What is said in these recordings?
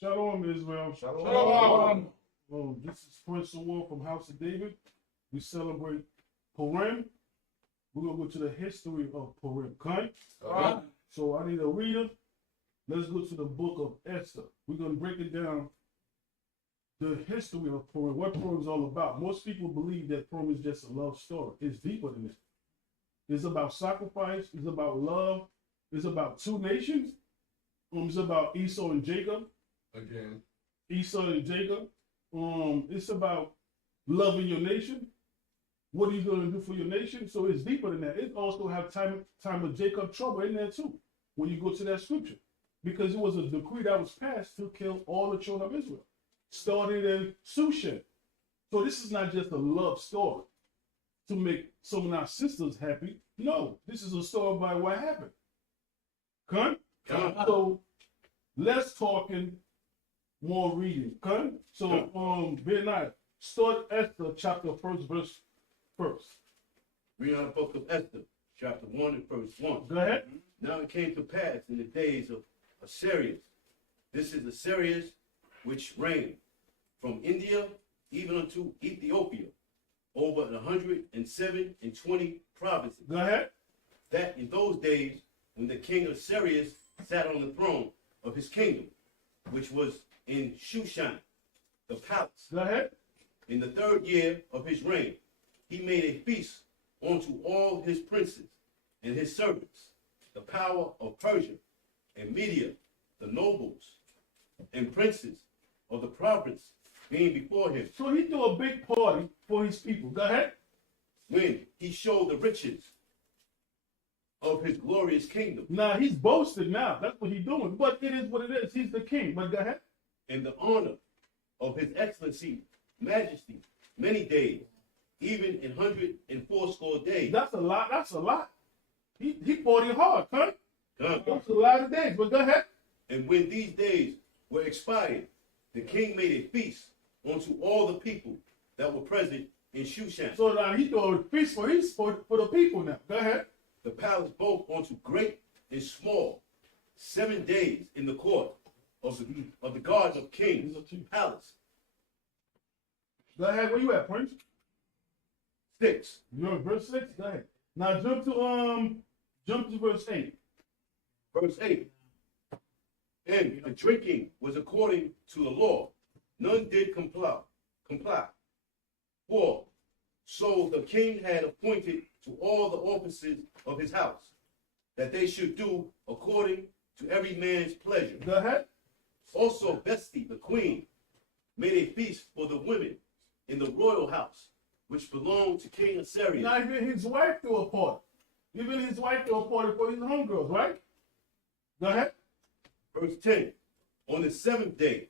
Shalom, Israel. Shalom. This is Prince of War from House of David. We celebrate Purim. We're going to go to the history of Purim. Okay? So I need a reader. Let's go to the book of Esther. We're going to break it down, the history of Purim, what Purim is all about. Most people believe that Purim is just a love story. It's deeper than that. It's about sacrifice. It's about love. It's about two nations. It's about Esau and Jacob. Again. Esau and Jacob. It's about loving your nation. What are you going to do for your nation? So it's deeper than that. It also have time of Jacob trouble in there too, when you go to that scripture. Because it was a decree that was passed to kill all the children of Israel. Started in Shushan. So this is not just a love story to make some of our sisters happy. No, this is a story about what happened. Okay? So let's talk in more reading. Okay? So Benaiah, start Esther chapter 1 verse 1. Read on the book of Esther, chapter 1 and verse 1. Go ahead. Now it came to pass in the days of Assyrians. This is Assyrians which reigned from India even unto Ethiopia, over 127 provinces. Go ahead. That in those days, when the king of Syria sat on the throne of his kingdom, which was in Shushan, the palace. Go ahead. In the 3rd year of his reign, he made a feast unto all his princes and his servants, the power of Persia and Media, the nobles and princes of the province being before him. So he threw a big party for his people. Go ahead. When he showed the riches of his glorious kingdom. Now he's boasting now. That's what he's doing. But it is what it is. He's the king. But go ahead. And the honor of his excellency, majesty, many days, even in 180 days. That's a lot. That's a lot. He partying hard, huh? That's a And lot of days. But go ahead. when these days were expired, the king made a feast unto all the people that were present in Shushan. So now he throwing a feast for the people now. Go ahead. The palace both unto great and small, 7 days in the court of the guards of kings palace. Go ahead. Where you at, Prince? 6. You're in verse 6. Go ahead. Now jump to verse 8. Verse 8. And the drinking was according to the law. None did comply. For so the king had appointed to all the officers of his house, that they should do according to every man's pleasure. Go ahead. Also Vesti, the queen, made a feast for the women in the royal house, which belonged to King Assyria. Now even his wife threw a party. Even his wife threw a party for his homegirls, right? Go ahead. Verse 10. On the 7th day,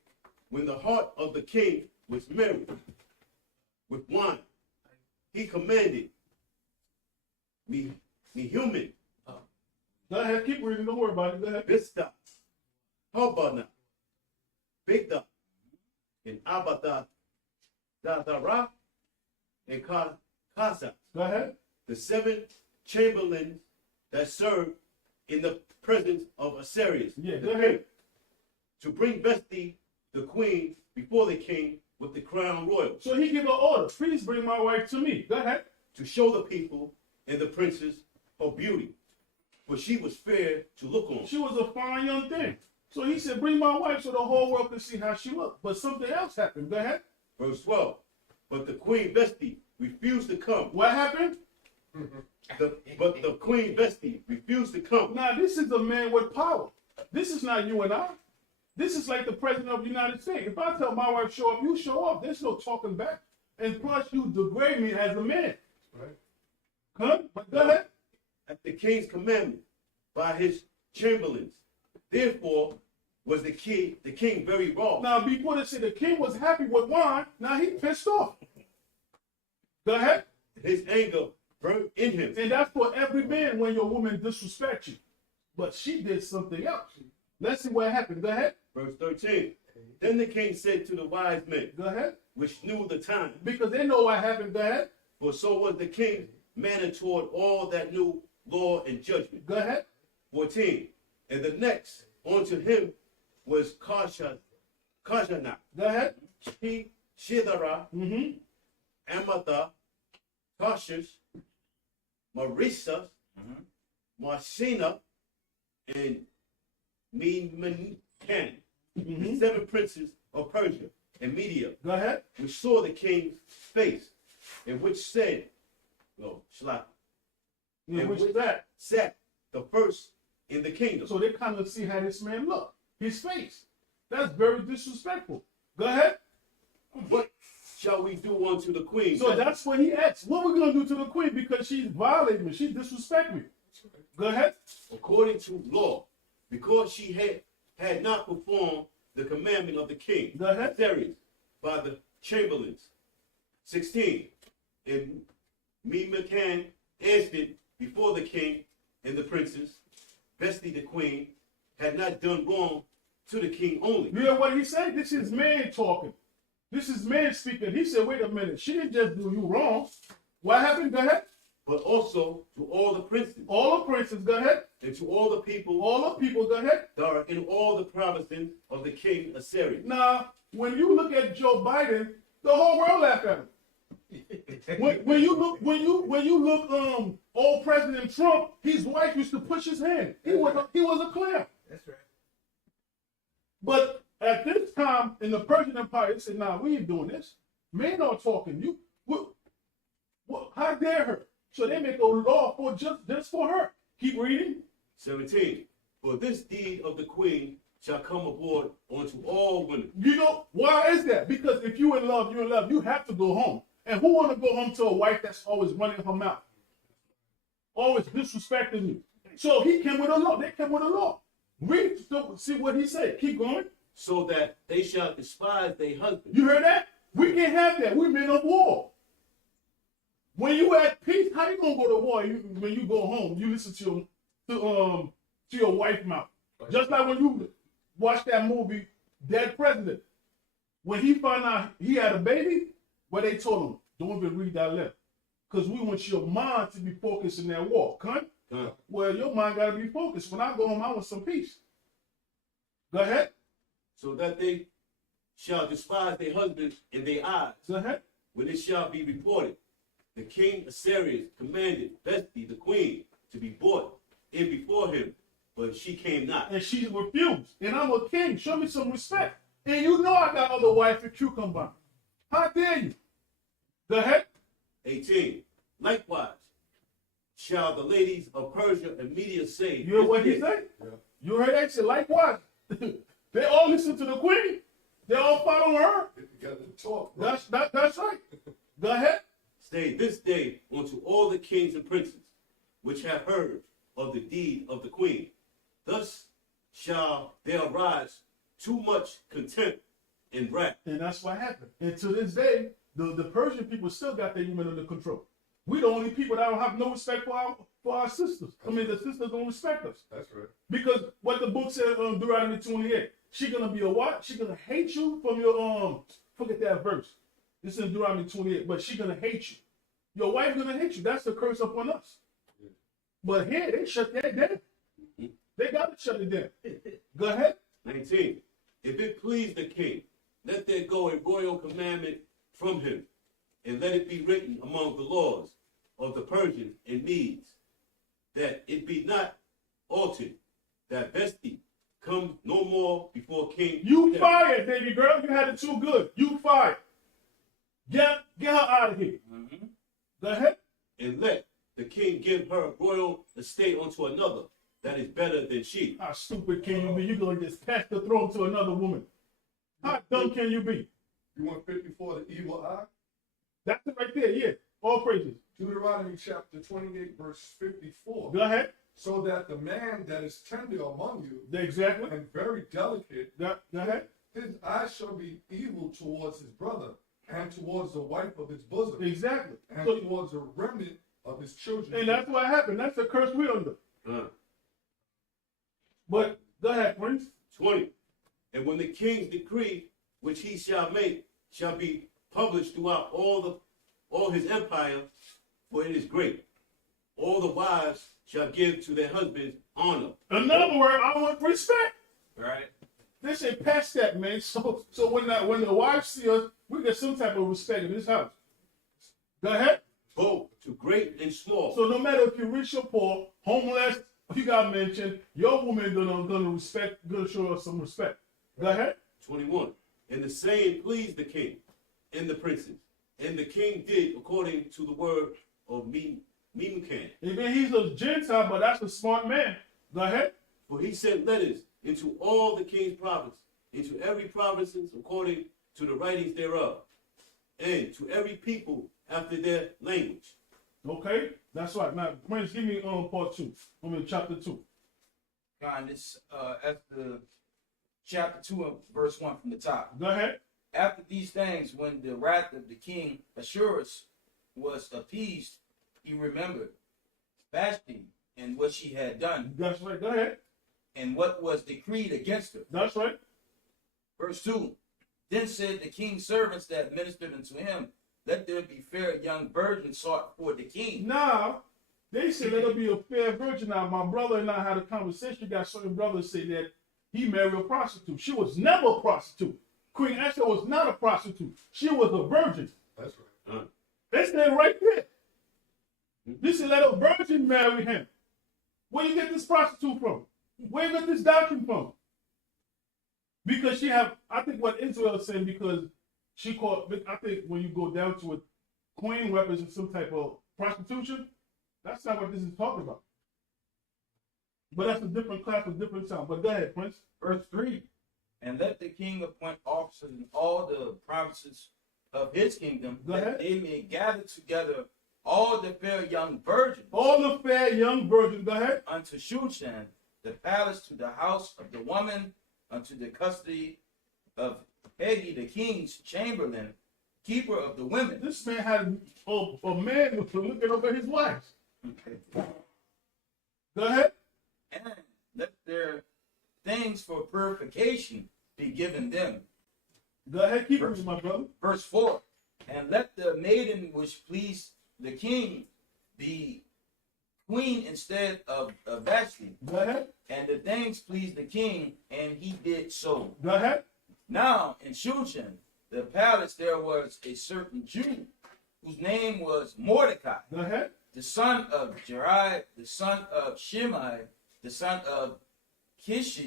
when the heart of the king was merry with wine, he commanded me human, Go ahead. Keep reading. Don't worry about it. Go ahead. Bista, Habana, Bigda, and Abada, Dadara, and Kasa, Go ahead. the 7 chamberlains that served in the presence of Assyrians, Yeah, the go king, ahead. to bring Vesti, the queen, before the king with the crown royal, So he gave an order. Please bring my wife to me. Go ahead. to show the people and the princes her beauty, for she was fair to look on. She was a fine young thing. So he said, bring my wife so the whole world can see how she looked. But something else happened. Go ahead. Verse 12. But the queen Vesti refused to come. What happened? But the queen Vesti refused to come. Now, this is a man with power. This is not you and I. This is like the president of the United States. If I tell my wife, show up, you show up. There's no talking back. And plus, you degrade me as a man. Right. Come, but go ahead. At the king's commandment by his chamberlains. Therefore was the king very wroth. Now, before they said the king was happy with wine, now he pissed off. Go ahead. His anger burnt in him. And that's for every man when your woman disrespects you. But she did something else. Let's see what happened. Go ahead. Verse 13. Then the king said to the wise men, Go ahead. which knew the time, Because they know what happened. Go ahead. for so was the king's manner toward all that knew law and judgment. Go ahead. 14. And the next unto him was Karshas Kajana, Go ahead. Shidara, Mm-hmm. Amatha, Tarshish, Marisa, Marshina, and Memucan, Mm-hmm. the 7 princes of Persia and Media, Go ahead. which saw the king's face, and which said, Shlach, Yeah, and which which that. sat the first in the kingdom. So they kind of see how this man look. His face. That's very disrespectful. Go ahead. What shall we do unto the queen? So that's what he asks. What we gonna do to the queen because she's violating me? She disrespect me. Go ahead. According to law, because she had not performed the commandment of the king, Go ahead. Darius, by the chamberlains. 16. And Memucan answered before the king and the princes, Vesti the queen, had not done wrong to the king only. You know what he said? This is man talking. This is man speaking. He said, wait a minute. She didn't just do you wrong. What happened? Go ahead. But also to all the princes, All the princes, go ahead. and to all the people All the people, go ahead. that are in all the provinces of the king Assyria. Now, when you look at Joe Biden, the whole world laughed at him. When you look, old President Trump, his wife used to push his hand. He was a clown. That's right. But at this time in the Persian Empire, they said, "Nah, we ain't doing this. Men are talking. How dare her?" So they make a law for just for her. Keep reading. 17. For this deed of the queen shall come aboard unto all women. You know why is that? Because if you in love, you have to go home. And who want to go home to a wife that's always running her mouth, always disrespecting you? So he came with a law. They came with a law. Read, see what he said. Keep going. So that they shall despise their husbands. You heard that? We can't have that. We've been at war. When you at peace, how you gonna go to war? When you go home, you listen to your wife's mouth. Just like when you watch that movie, Dead President. When he found out he had a baby, well, they told him, don't even read that letter. Because we want your mind to be focused in that war, cunt. Well, your mind got to be focused. When I go home, I want some peace. Go ahead. So that they shall despise their husbands in their eyes. Go ahead. When it shall be reported, the king Assyrius commanded Vesti the queen to be brought in before him, but she came not. And she refused. And I'm a king. Show me some respect. And you know I got other wife and cucumber. How dare you? Go ahead. 18. Likewise, shall the ladies of Persia and Media say. You heard what he said? Yeah. You heard that shit? Likewise. They all listen to the queen. They all follow her. Get together and talk. Right? That's right. Go ahead. Stay this day unto all the kings and princes which have heard of the deed of the queen. Thus shall there arise too much contempt and wrath. And that's what happened. And to this day, the Persian people still got their women under control. We the only people that don't have no respect for our sisters. I mean, the sisters don't respect us. That's right. Because what the book said, Deuteronomy 28, she gonna be a what? She gonna hate you from your, forget that verse. It's in Deuteronomy 28, but she gonna hate you. Your wife gonna hate you. That's the curse upon us. Yeah. But here, they shut that down. They got to shut it down. Go ahead. 19. If it please the king, let there go a royal commandment from him, and let it be written among the laws of the Persians and Medes, that it be not altered, that Vesti come no more before King. You fired, baby girl. You had it too good. You fired. Get her out of here. Mhm. Go ahead. And let the king give her royal estate unto another that is better than she. How stupid can you be? You're going to just pass the throne to another woman. How dumb can you be? You want fit before the evil eye? That's it right there, yeah. All praises. Deuteronomy chapter 28, verse 54. Go ahead. So that the man that is tender among you Exactly. and very delicate, Go ahead. his eye shall be evil towards his brother, and towards the wife of his bosom, Exactly. and So, towards the remnant of his children. and that's what happened. That's the curse we're under. But go ahead, Prince. 20. And when the king's decree, which he shall make, shall be published throughout all his empire, for it is great, all the wives shall give to their husbands honor. Another word, I want respect. Right? They they say pass that, man. So when the wives see us, we get some type of respect in this house. Go ahead. both to great and small. So no matter if you're rich or poor, homeless, you got mentioned, your woman gonna show us some respect. Go ahead. 21. And the saying pleased the king and the princes. And the king did according to the word of Memucan. Amen. He's a Gentile, but that's a smart man. Go ahead. For he sent letters into all the king's province, into every province according to the writings thereof, and to every people after their language. Okay, that's right. Now, Prince, give me part 2. Chapter 2. God, this Esther chapter 2 and verse 1 from the top. Go ahead. After these things, when the wrath of the king Ahasuerus was appeased, he remembered Vashti and what she had done, That's right. Go ahead. and what was decreed against her. That's right. Verse 2. Then said the king's servants that ministered unto him, let there be fair young virgins sought for the king. Now, they say let her be a fair virgin. Now, my brother and I had a conversation. You got certain brothers say that he married a prostitute. She was never a prostitute. Queen Esther was not a prostitute. She was a virgin. That's right. They stand right there. This is let a virgin marry him. Where you get this prostitute from? Where you get this doctrine from? Because she have, I think what Israel is saying, because she called, I think when you go down to it, queen represents some type of prostitution. That's not what this is talking about. But that's a different class, a different sound. But go ahead, Prince. Verse 3. And let the king appoint officers in all the provinces of his kingdom, Go that ahead. they may gather together all the fair young virgins All the fair young virgins, go ahead. unto Shushan, the palace, to the house of the woman, unto the custody of Hegi, the king's chamberlain, keeper of the women. This man had a man looking over his wives. Go ahead. And let their things for purification be given them. Go ahead, keep it, my brother. Verse 4. And let the maiden which pleased the king be queen instead of Vashti. Go ahead. And the things pleased the king, and he did so. Go ahead. Now in Shushan, the palace, there was a certain Jew whose name was Mordecai, Go ahead. the son of Jerai, the son of Shimei, the son of Kish,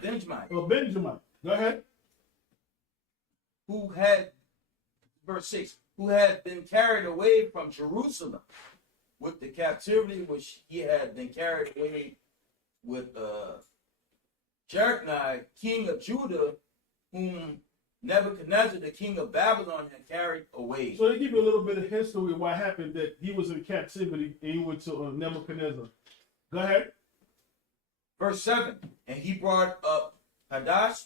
Benjamin, Benjamin. Go ahead. who had, verse 6, who had been carried away from Jerusalem with the captivity which he had been carried away with Jerichni, king of Judah, whom Nebuchadnezzar, the king of Babylon, had carried away. So they give you a little bit of history of what happened, that he was in captivity and he went to Nebuchadnezzar. Go ahead. Verse 7, and he brought up Hadash,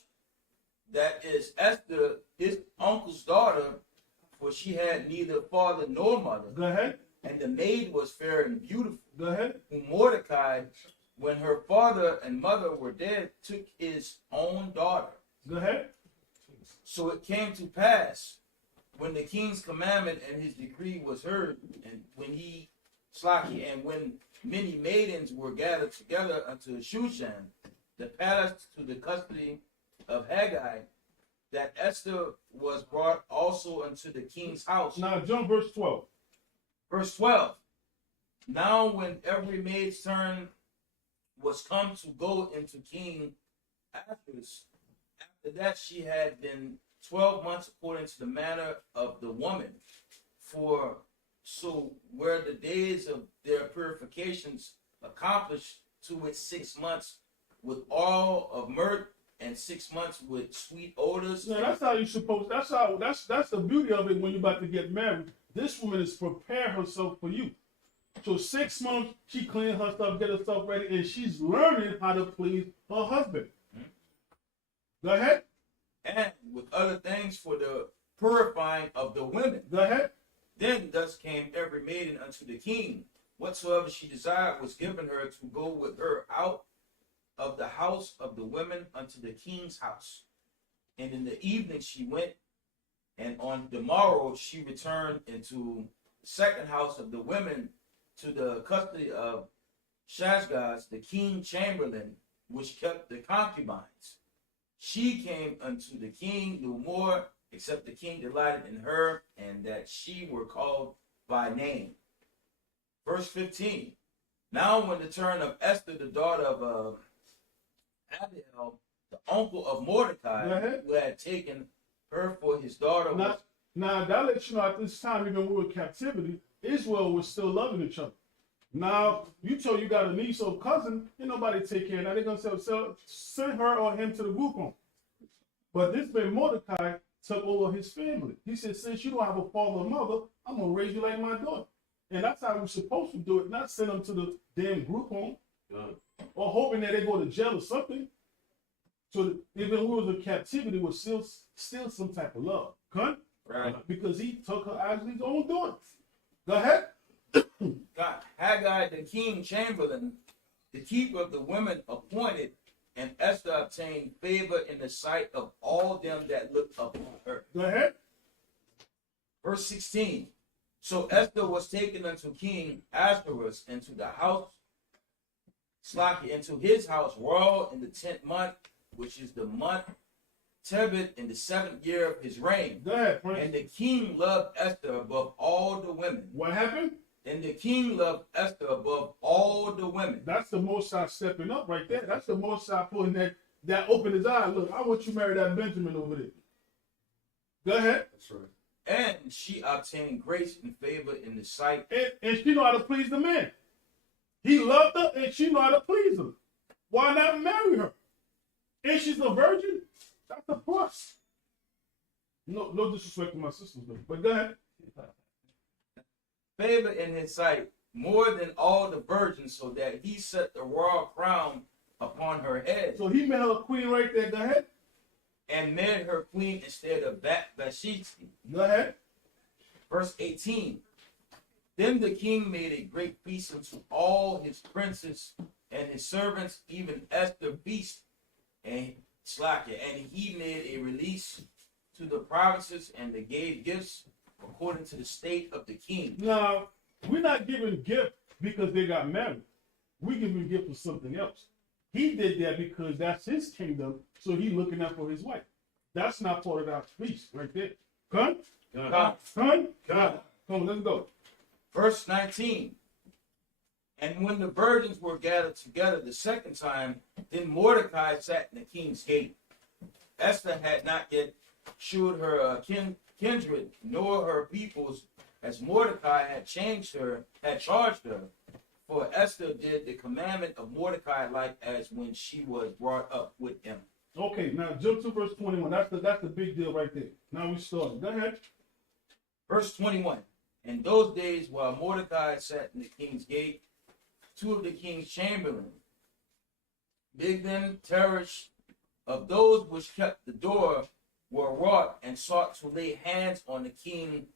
that is Esther, his uncle's daughter, for she had neither father nor mother, Go ahead. and the maid was fair and beautiful, Go ahead. whom Mordecai, when her father and mother were dead, took his own daughter. Go ahead. So it came to pass, when the king's commandment and his decree was heard, and when many maidens were gathered together unto Shushan, the palace, to the custody of Haggai, that Esther was brought also unto the king's house. Now jump verse 12. Verse 12. Now when every maid's turn was come to go into King Ahasuerus, after that she had been 12 months according to the manner of the woman. For so were the days of their purifications accomplished, to it 6 months with oil of myrrh, and 6 months with sweet odors. Now that's how you supposed. That's the beauty of it when you're about to get married. This woman is preparing herself for you. So 6 months she clean her stuff, get herself ready, and she's learning how to please her husband. Go ahead. And with other things for the purifying of the women. Go ahead. Then thus came every maiden unto the king. Whatsoever she desired was given her, to go with her out of the house of the women unto the king's house. And in the evening she went, and on the morrow she returned into the second house of the women, to the custody of Shashgaz, the king chamberlain, which kept the concubines. She came unto the king no more, except the king delighted in her, and that she were called by name. Verse 15. Now when the turn of Esther, the daughter of Abihail, the uncle of Mordecai, who had taken her for his daughter, now that lets you know at this time, even when we were in captivity, Israel was still loving each other. Now, you told you got a niece or cousin, ain't nobody take care of that. They're going to send her or him to the group home. But this man Mordecai took over his family. He said, since you don't have a father or mother, I'm going to raise you like my daughter. And that's how we're supposed to do it, not send them to the damn group home or hoping that they go to jail or something. So even when we was in captivity, was still some type of love. right? Because he took her as his own daughter. Go ahead. God, Haggai, the king chamberlain, the keeper of the women appointed, and Esther obtained favor in the sight of all them that looked upon her. Go ahead. Verse 16. So Esther was taken unto King Ahasuerus into the house, into his house royal in the 10th month, which is the month Tebet, in the 7th year of his reign. Go ahead, Prince. And the king loved Esther above all the women. What happened? And the king loved Esther above all the women. That's the Most High stepping up right there. That's the Most High putting that open his eye. Look, I want you to marry that Benjamin over there. Go ahead. That's right. And she obtained grace and favor in the sight. And she know how to please the man. He loved her and she know how to please him. Why not marry her? And she's a virgin? That's a plus. No disrespect to my sisters, though. But go ahead. Favor in his sight more than all the virgins, so that he set the royal crown upon her head. So he made her a queen right there. Go ahead. And made her queen instead of Vashti. Go ahead. Verse 18. Then the king made a great feast unto all his princes and his servants, even Esther feast and he made a release to the provinces, and they gave gifts according to the state of the king. Now, we're not giving gift because they got married. We're giving gift for something else. He did that because that's his kingdom, so he's looking out for his wife. That's not part of that feast right there. Come? Come, let's go. Verse 19. And when the virgins were gathered together the second time, then Mordecai sat in the king's gate. Esther had not yet shewed her kindred, nor her peoples, as Mordecai had charged her. For Esther did the commandment of Mordecai like as when she was brought up with him. Okay, now jump to verse 21. That's the big deal right there. Now we started. Go ahead. Verse 21. In those days, while Mordecai sat in the king's gate, two of the king's chamberlains, Bigthan, Teresh, of those which kept the door, were wrought and sought to lay hands on the king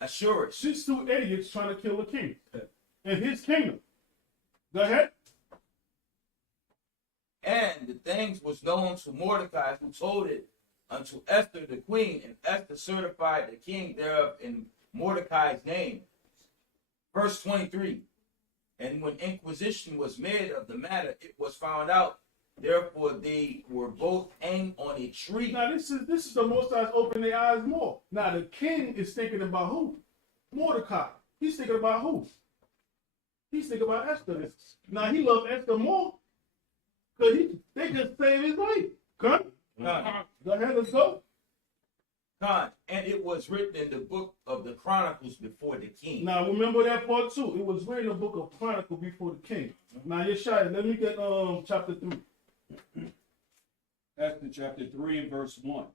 Ahasuerus. These two idiots trying to kill the king and his kingdom. Go ahead. And the things was known to Mordecai, who told it unto Esther the queen, and Esther certified the king thereof in Mordecai's name. Verse 23. And when inquisition was made of the matter, it was found out. Therefore they were both hanged on a tree. Now this is the Most High's open their eyes more. Now the king is thinking about who? Mordecai. He's thinking about who? He's thinking about Esther. Now he loved Esther more because they just saved his life. Come. Go ahead, let's go. And it was written in the book of the Chronicles before the king. Now remember that part too. It was written in the book of Chronicles before the king. Now Yeshaya, let me get chapter 3. Esther chapter 3 and verse 1.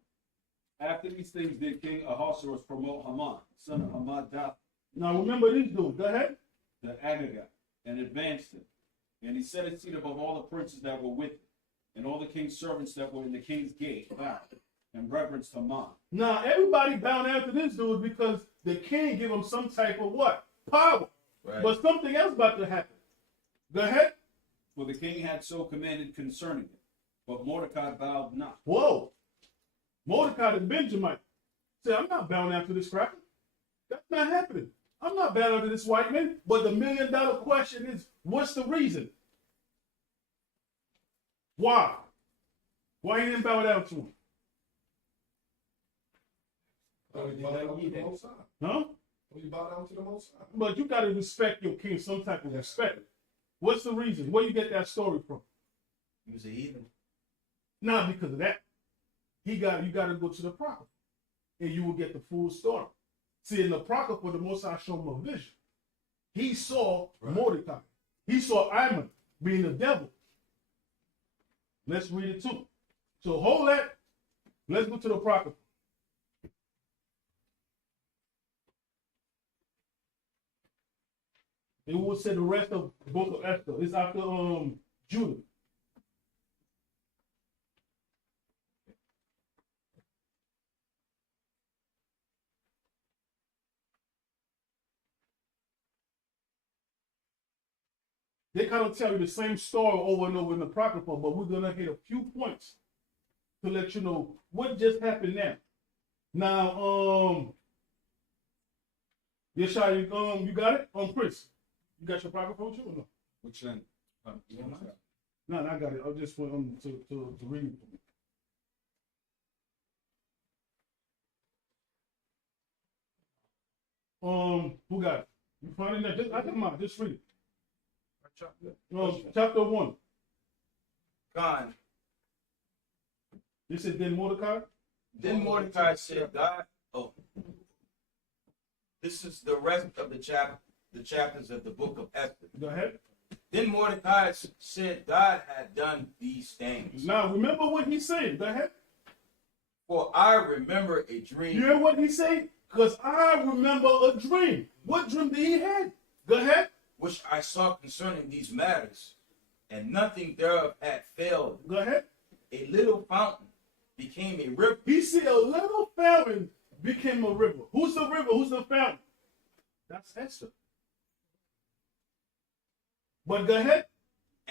After these things did King Ahasuerus promote Haman, son of Hammedatha. Now remember these dudes. Go ahead. The Agagite, and advanced him. And he set his seat above all the princes that were with him, and all the king's servants that were in the king's gate bowed and reverenced Haman. Now everybody bound after this dude because the king give him some type of what? Power. Right. But something else about to happen. Go ahead. For the king had so commanded concerning it. But Mordecai bowed not. Whoa. Mordecai the Benjamin said, I'm not bound after this crap. That's not happening. I'm not bound after this white man. But the $1 million question is, what's the reason? Why? Why he didn't bow down to him? You bow down to the Most High. Huh? You bow down to the Most High. But you gotta respect your king, some type of respect. What's the reason? Where you get that story from? He was a heathen. Not because of that. You gotta go to the prophet, and you will get the full story. See, in the prophet, the Most High showed him a vision. He saw Mordecai. He saw Ammon being the devil. Let's read it too. So hold that. Let's go to the prophet. And we'll say the rest of the book of Esther. It's after Judah. They kind of tell you the same story over and over in the Apocrypha, but we're gonna hit a few points to let you know what just happened now. Now, Yeshua, you got it? Chris, you got your Apocrypha with you or no? Which end? No, I got it. I just went to read it. Who got it? You find it there? I don't mind. Just read it. Chapter 1. God. This is then Mordecai. Then Mordecai said, God, this is the rest of the chapters of the book of Esther. Go ahead. Then Mordecai said, God had done these things. Now remember what he said. Go ahead. For I remember a dream. You hear what he said? Because I remember a dream. What dream did he have? Go ahead. Which I saw concerning these matters, and nothing thereof had failed. Go ahead. A little fountain became a river. He said a little fountain became a river. Who's the river? Who's the fountain? That's Esther. But go ahead.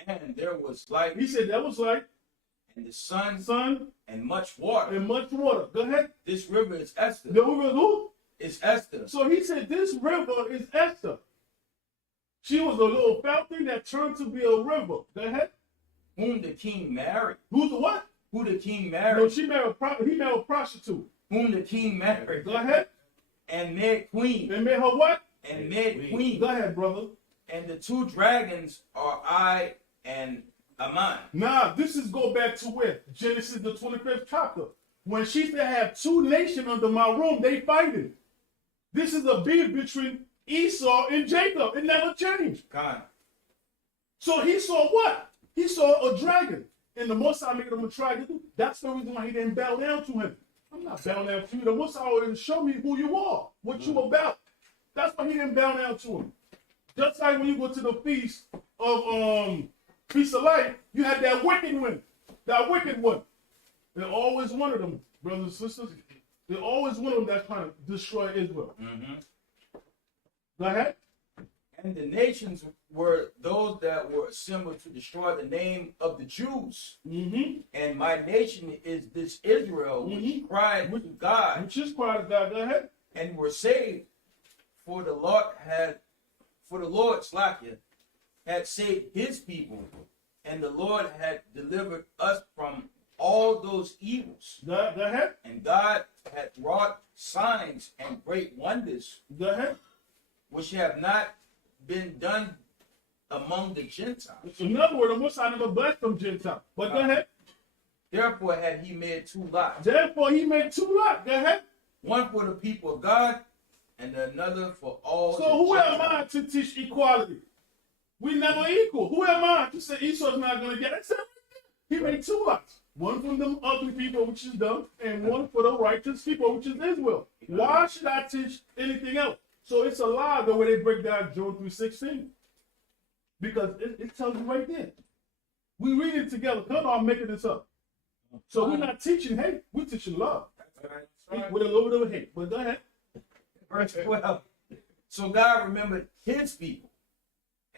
And there was light. He said that was light. And the sun. And much water. And much water. Go ahead. This river is Esther. The river is who? It's Esther. So he said this river is Esther. She was a little fountain that turned to be a river. Go ahead. Whom the king married. Who's the what? Who the king married. No, he married a prostitute. Whom the king married. Go ahead. And made queen. And made her what? And made queen. Go ahead, brother. And the two dragons are I and Aman. Now, this is go back to where? Genesis, the 25th chapter. When she said, have two nations under my roof, they fighting. This is a beef between Esau and Jacob. It never changed. God. So he saw what? He saw a dragon. And the Most High made him a dragon. That's the reason why he didn't bow down to him. I'm not bowing down to you. The Most High already show me who you are, what you about. That's why he didn't bow down to him. Just like when you go to the feast of Life, you had that wicked one. That wicked one. There's always one of them, brothers and sisters. There's always one of them that's trying to destroy Israel. Mm-hmm. Go ahead. And the nations were those that were assembled to destroy the name of the Jews. Mm-hmm. And my nation is this Israel, which cried to God. Which is cried to God. Go ahead. And were saved. For the Lord, Slakia, had saved his people. And the Lord had delivered us from all those evils. Go ahead. And God had wrought signs and great wonders. Go ahead. Which have not been done among the Gentiles. In other words, the Most High never blessed them Gentiles. But go ahead. Therefore had he made two lots. Therefore he made two lots. Go ahead. One for the people of God, and another for all. So who am I to teach equality? We never equal. Who am I to say Esau's not going to get it? He made two lots. One from them ugly people, which is dumb, and one for the righteous people, which is Israel. Why should I teach anything else? So it's a lie the way they break down Job 3:16. Because it tells you right there. We read it together. Come on, I'm making this up. So we're not teaching hate. We're teaching love. With a little bit of hate. But go ahead. Verse 12. So God remembered his people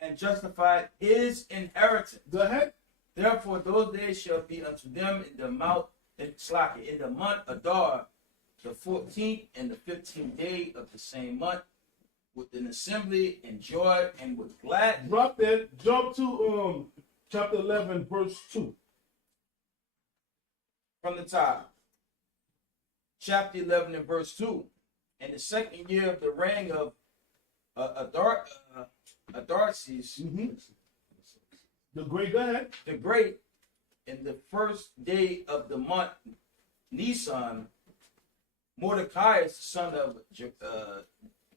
and justified his inheritance. Go ahead. Therefore those days shall be unto them in the month Adar, the 14th and the 15th day of the same month, with an assembly and joy and with gladness. Drop that. Jump to chapter 11, verse 2. from the top. Chapter 11 and verse 2. In the second year of the reign of Artaxerxes The great, go ahead. the Great, in the first day of the month Nisan, Mordecai, the son of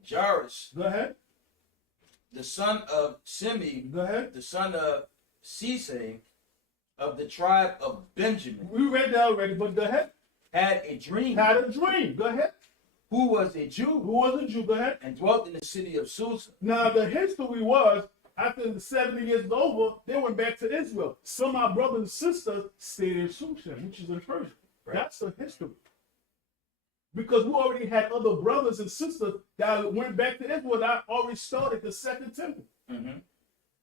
Jairus, Go ahead. the son of Shimei, Go ahead. the son of Sisei, of the tribe of Benjamin, We read that already, but go ahead. had a dream, Had a dream. Go ahead. who was a Who Jew was a Jew? Go ahead. and dwelt in the city of Susa. Now, the history was, after the 70 years was over, they went back to Israel. Some of our brothers and sisters stayed in Shushan, which is in Persia. Right. That's the history. Because we already had other brothers and sisters that went back to Israel that already started the second temple.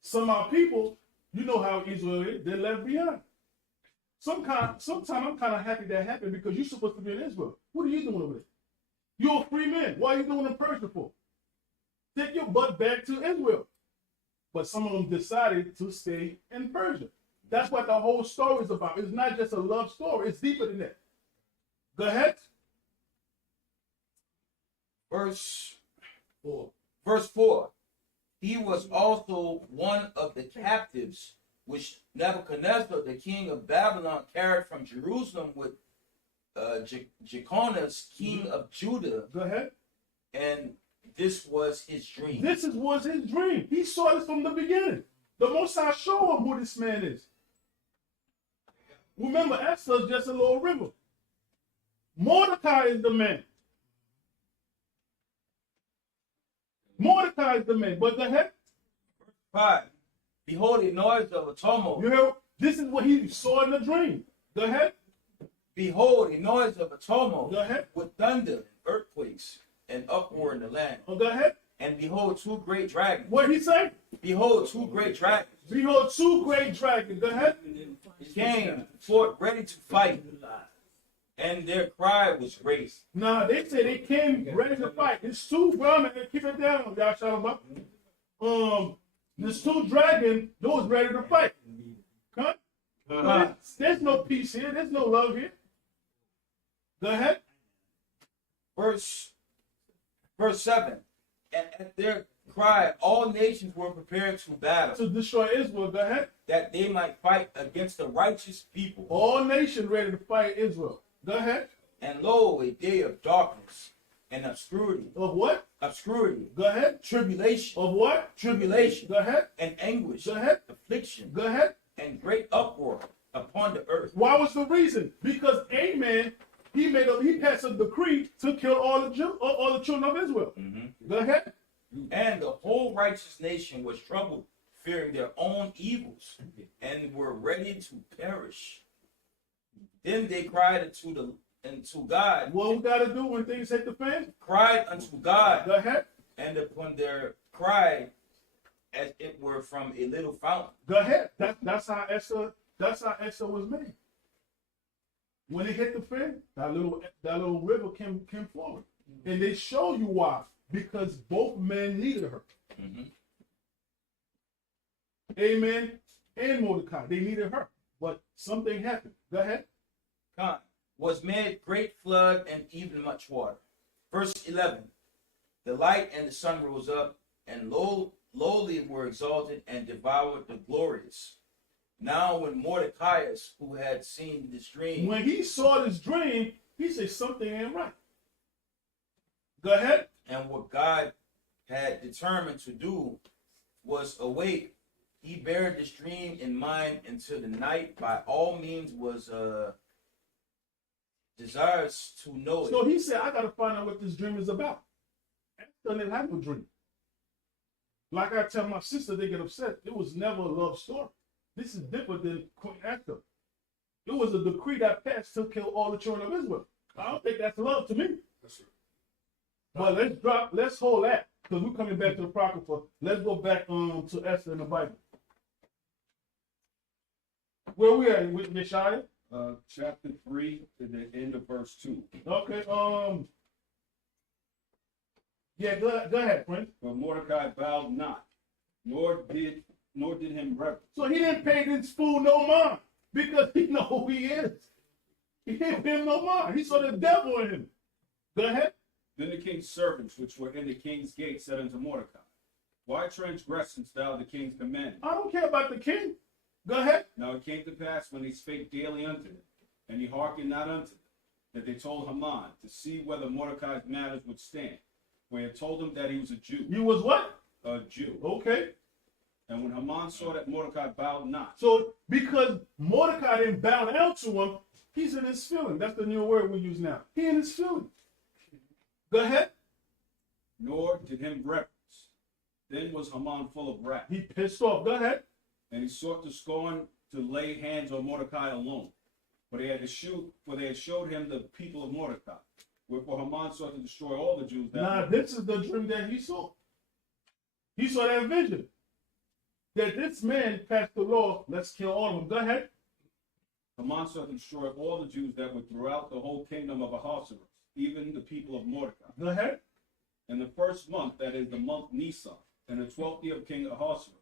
Some of our people, you know how Israel is, they left behind. Sometimes I'm kind of happy that happened because you're supposed to be in Israel. What are you doing over there? You're a free man. Why are you doing in Persia for? Take your butt back to Israel. But some of them decided to stay in Persia. That's what the whole story is about. It's not just a love story. It's deeper than that. Go ahead. Verse 4. 4. He was also one of the captives which Nebuchadnezzar, the king of Babylon, carried from Jerusalem with Jeconiah, king of Judah, Go ahead. and this was his dream. This was his dream. He saw this from the beginning. The Most High showed him who this man is. Remember, Esther is just a little river. Mordecai is the man. Mordecai is the man. But go ahead. 5. Behold, a noise of a tumult. You know, this is what he saw in the dream. Go ahead. Behold, a noise of a tumult Go ahead. with thunder and earthquakes and uproar in the land. Oh, go ahead. And behold, 2 great dragons. What he say? Behold, 2 great dragons Behold, 2 great dragons. Go ahead. came forth ready to fight, and their cry was great. Now, they say they came ready to fight. It's 2 brown and keep it down, y'all shout them up. There's 2 dragons, those ready to fight. Huh? There's no peace here. There's no love here. Go ahead. Verse 7. And at their cry, all nations were prepared to battle, To destroy Israel. Go ahead. that they might fight against the righteous people. All nations ready to fight Israel. Go ahead. And lo, a day of darkness and obscurity. Of what? Obscurity. Go ahead. Tribulation. Of what? Tribulation. Go ahead. And anguish. Go ahead. Affliction. Go ahead. And great uproar upon the earth. Why was the reason? Because Amen, he passed a decree to kill all the children of Israel. Go ahead. And the whole righteous nation was troubled, fearing their own evils, and were ready to perish. Then they cried unto God, What we got to do when things hit the fan? cried unto God, Go ahead. and upon their cry, as it were from a little fountain. Go ahead. That's how Esther was made. When it hit the fan, that little river came forward. And they show you why. Because both men needed her. Amen and Mordecai. They needed her. But something happened. Go ahead. God was made great flood and even much water. Verse 11. The light and the sun rose up, and lowly were exalted and devoured the glorious. Now when Mordecai, who had seen this dream, When he saw this dream, he said something ain't right. Go ahead. and what God had determined to do was awake, he bare this dream in mind until the night by all means was desirous to know it. So he said, I got to find out what this dream is about. Esther didn't have no dream. Like I tell my sister, they get upset. It was never a love story. This is different than Queen Esther. It was a decree that passed to kill all the children of Israel. I don't think that's love to me. That's it. But let's hold that, because we're coming back to the Apocrypha. Let's go back to Esther in the Bible. Where we at with Nishaya? Chapter 3 to the end of verse 2. Okay, yeah, go ahead, Prince. But Mordecai bowed not, nor did him reverence. So he didn't pay this fool no mind, because he know who he is. He didn't pay him no mind. He saw the devil in him. Go ahead. Then the king's servants, which were in the king's gate, said unto Mordecai, Why transgressest thou the king's commandment? I don't care about the king. Go ahead. Now it came to pass when he spake daily unto them, and he hearkened not unto them, that they told Haman to see whether Mordecai's matters would stand. For he had told him that he was a Jew. You was what? A Jew. Okay. And when Haman saw that Mordecai bowed not, So because Mordecai didn't bow down to him, he's in his feeling. That's the new word we use now. He in his feeling. Go ahead. nor did him reverence, then was Haman full of wrath. He pissed off. Go ahead. And he sought to scorn to lay hands on Mordecai alone. For they had showed him the people of Mordecai. Wherefore Haman sought to destroy all the Jews. Now, this is the dream that he saw. He saw that vision. That this man passed the law, let's kill all of them. Go ahead. Haman sought to destroy all the Jews that were throughout the whole kingdom of Ahasuerus, even the people of Mordecai. Go ahead. In the first month, that is the month Nisan, in the 12th year of King Ahasuerus,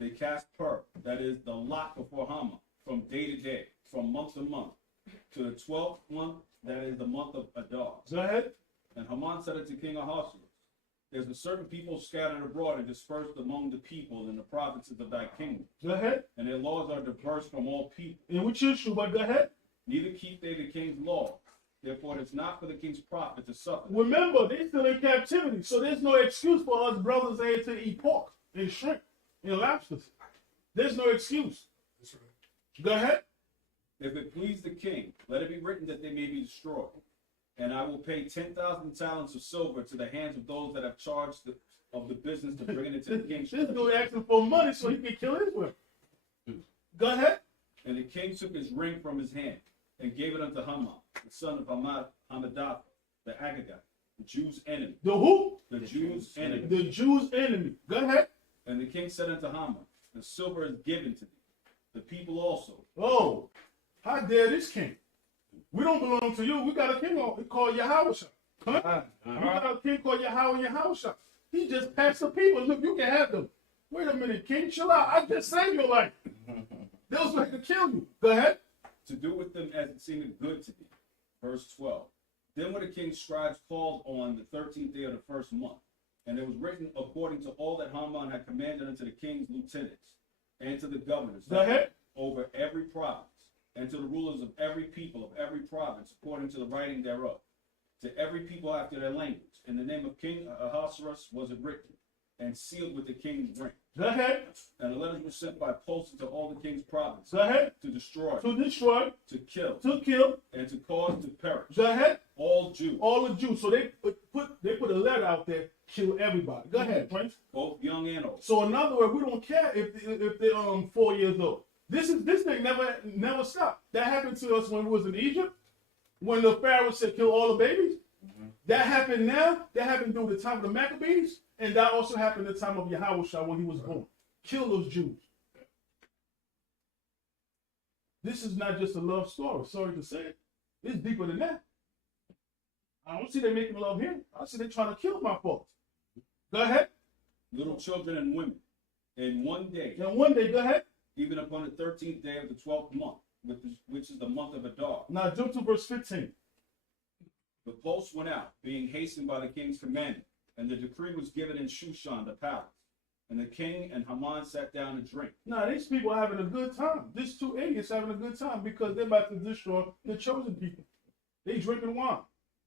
they cast Purim, that is the lot before Haman, from day to day, from month to month, to the 12th month, that is the month of Adar. Go ahead. And Haman said unto King Ahasuerus, There's a certain people scattered abroad and dispersed among the people in the provinces of thy kingdom, Go ahead. and their laws are diverse from all people. In which issue, but go ahead. Neither keep they the king's law. Therefore it is not for the king's profit to suffer. Remember, they're still in captivity, so there's no excuse for us brothers here to eat pork and shrimp and lobsters. There's no excuse. That's right. Go ahead. If it please the king, let it be written that they may be destroyed. And I will pay 10,000 talents of silver to the hands of those that have charged of the business to bring it into the king's This treasury. dude asking for money so he can kill Israel. Go ahead. And the king took his ring from his hand and gave it unto Haman, the son of Hammedatha, the Agagite, the Jews' enemy. The who? The Jews' enemy. The Jews' enemy. Go ahead. And the king said unto Haman, The silver is given to thee, the people also. Oh, how dare this king? We don't belong to you. We got a king called Yahusha. Huh? We got a king called Yahusha. He just passed the people. Look, you can have them. Wait a minute, king, chill out. I just saved your life. They was ready to kill you. Go ahead. To do with them as it seemed good to thee. Verse 12. Then were the king's scribes called on the 13th day of the first month, and it was written according to all that Haman had commanded unto the king's lieutenants, and to the governors Go ahead. over every province, and to the rulers of every people of every province, according to the writing thereof, to every people after their language. In the name of King Ahasuerus was it written, and sealed with the king's ring. Go ahead. And the letters were sent by post into all the king's provinces, Go ahead. to destroy, To destroy, to kill, to kill. and to cause to perish Go ahead. all Jews, All the Jews. So they put a letter out there, kill everybody. Go ahead, Prince. both young and old. So in other words, we don't care if they're 4 years old. This thing never stopped. That happened to us when we was in Egypt, when the Pharaoh said kill all the babies. That happened now. That happened during the time of the Maccabees, and that also happened in the time of Yahushua when he was born. Kill those Jews. This is not just a love story. Sorry to say it. It's deeper than that. I don't see they making love here. I see they trying to kill my folks. Go ahead. Little children and women, in one day, And one day, go ahead. even upon the 13th day of the 12th month, which is the month of Adar. Now jump to verse 15. The post went out, being hastened by the king's commandment, and the decree was given in Shushan the palace. And the king and Haman sat down to drink. Now these people are having a good time. These two idiots having a good time because they're about to destroy the chosen people. They drinking wine.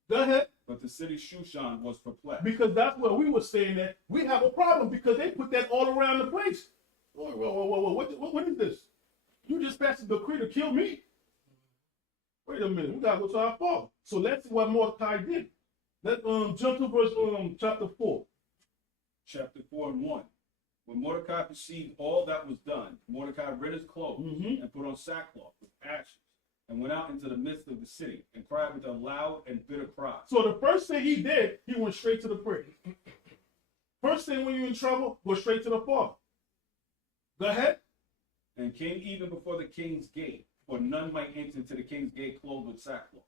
Go ahead. But the city Shushan was perplexed. Because that's where we were staying at. We have a problem because they put that all around the place. Whoa. What is this? You just passed a decree to kill me? Wait a minute. We got to go to our father. So let's see what Mordecai did. Let's jump to verse chapter 4. Chapter 4 and 1. When Mordecai perceived all that was done, Mordecai rent his clothes and put on sackcloth with ashes, and went out into the midst of the city and cried with a loud and bitter cry. So the first thing he did, he went straight to the priest. First thing when you're in trouble, go straight to the father. Go ahead. And came even before the king's gate, for none might enter into the king's gate clothed with sackcloth.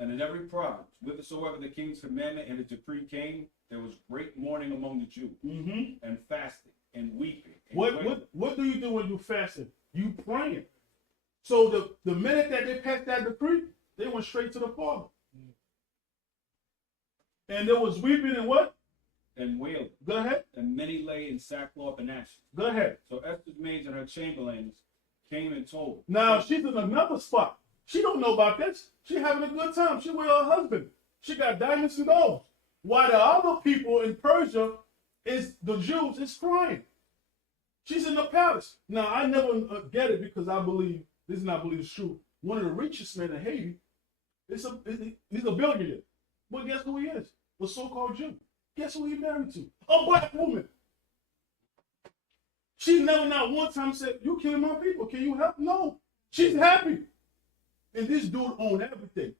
And in every province, whithersoever the king's commandment and his decree came, there was great mourning among the Jews, and fasting, and weeping. And wailing. What do you do when you fasting? You praying. So the minute that they passed that decree, they went straight to the Father. And there was weeping and what? And wailing. Go ahead. And many lay in sackcloth and ashes. Go ahead. So Esther's maids and her chamberlains came and told her. Now she's in another spot. She don't know about this. She having a good time. She with her husband. She got diamonds and gold. While the other people in Persia, the Jews, is crying. She's in the palace. Now I never get it because I believe this is not believe it's true. One of the richest men in Haiti, he's a billionaire. But guess who he is? The so-called Jew. Guess who he married to? A black woman. She never not one time said, "You killing my people. Can you help?" No. She's happy. And this dude owned everything.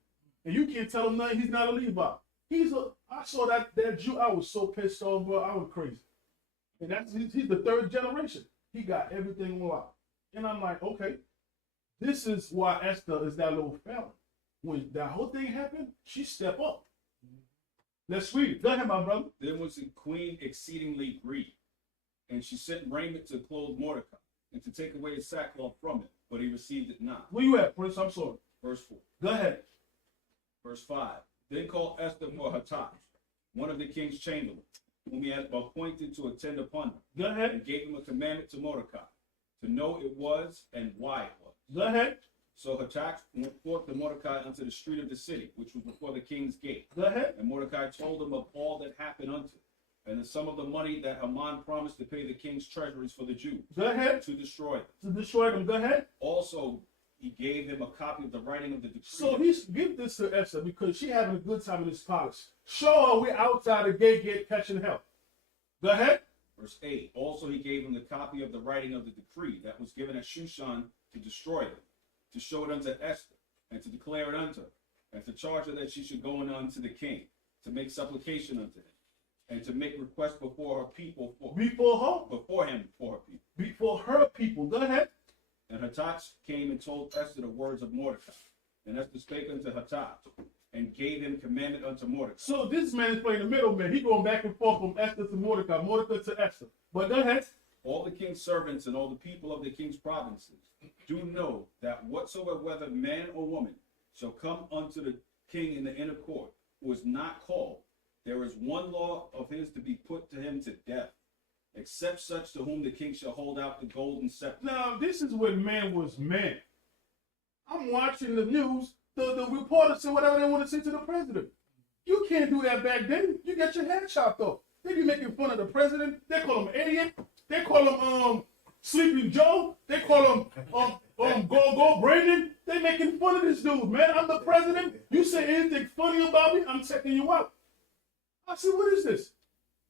And you can't tell him nothing. He's not a Levi. I saw that Jew. I was so pissed off, bro. I was crazy. And he's the third generation. He got everything on lock. And I'm like, okay, this is why Esther is that little fella. When that whole thing happened, she stepped up. Let's read it. Go ahead, my brother. Then was the queen exceedingly grieved, and she sent raiment to clothe Mordecai, and to take away his sackcloth from him, but he received it not. Where you at, Prince? I'm sorry. Verse 4. Go ahead. Verse 5. Then called Esther for Hatach, one of the king's chamberlains, whom he had appointed to attend upon her, Go ahead. and gave him a commandment to Mordecai, to know it was and why it was. Go ahead. So Hatach went forth to Mordecai unto the street of the city, which was before the king's gate. Go ahead. And Mordecai told him of all that happened unto him, and the sum of the money that Haman promised to pay the king's treasuries for the Jews, Go ahead. to destroy them. To destroy them. Go ahead. Also, he gave him a copy of the writing of the decree. So he's give this to Esther because she having a good time in this palace. Show her we're outside the gate catching hell. Go ahead. Verse 8. Also, he gave him the copy of the writing of the decree that was given at Shushan to destroy them, to show it unto Esther, and to declare it unto her, and to charge her that she should go in unto the king, to make supplication unto him, and to make request before her people before him for her people. Before her people. Go ahead. And Hatach came and told Esther the words of Mordecai. And Esther spake unto Hatach, and gave him commandment unto Mordecai. So this man is playing the middleman. He going back and forth from Esther to Mordecai, Mordecai to Esther. But go ahead. All the king's servants and all the people of the king's provinces do know that whatsoever, whether man or woman, shall come unto the king in the inner court, who is not called, there is one law of his to be put to him to death, except such to whom the king shall hold out the golden scepter. Now, this is when man was man. I'm watching the news. The reporters say whatever they want to say to the president. You can't do that back then. You get your head chopped off. They be making fun of the president. They call him idiot. They call him Sleeping Joe. They call him Go Brandon. They making fun of this dude, man. I'm the president. You say anything funny about me, I'm checking you out. I said, what is this?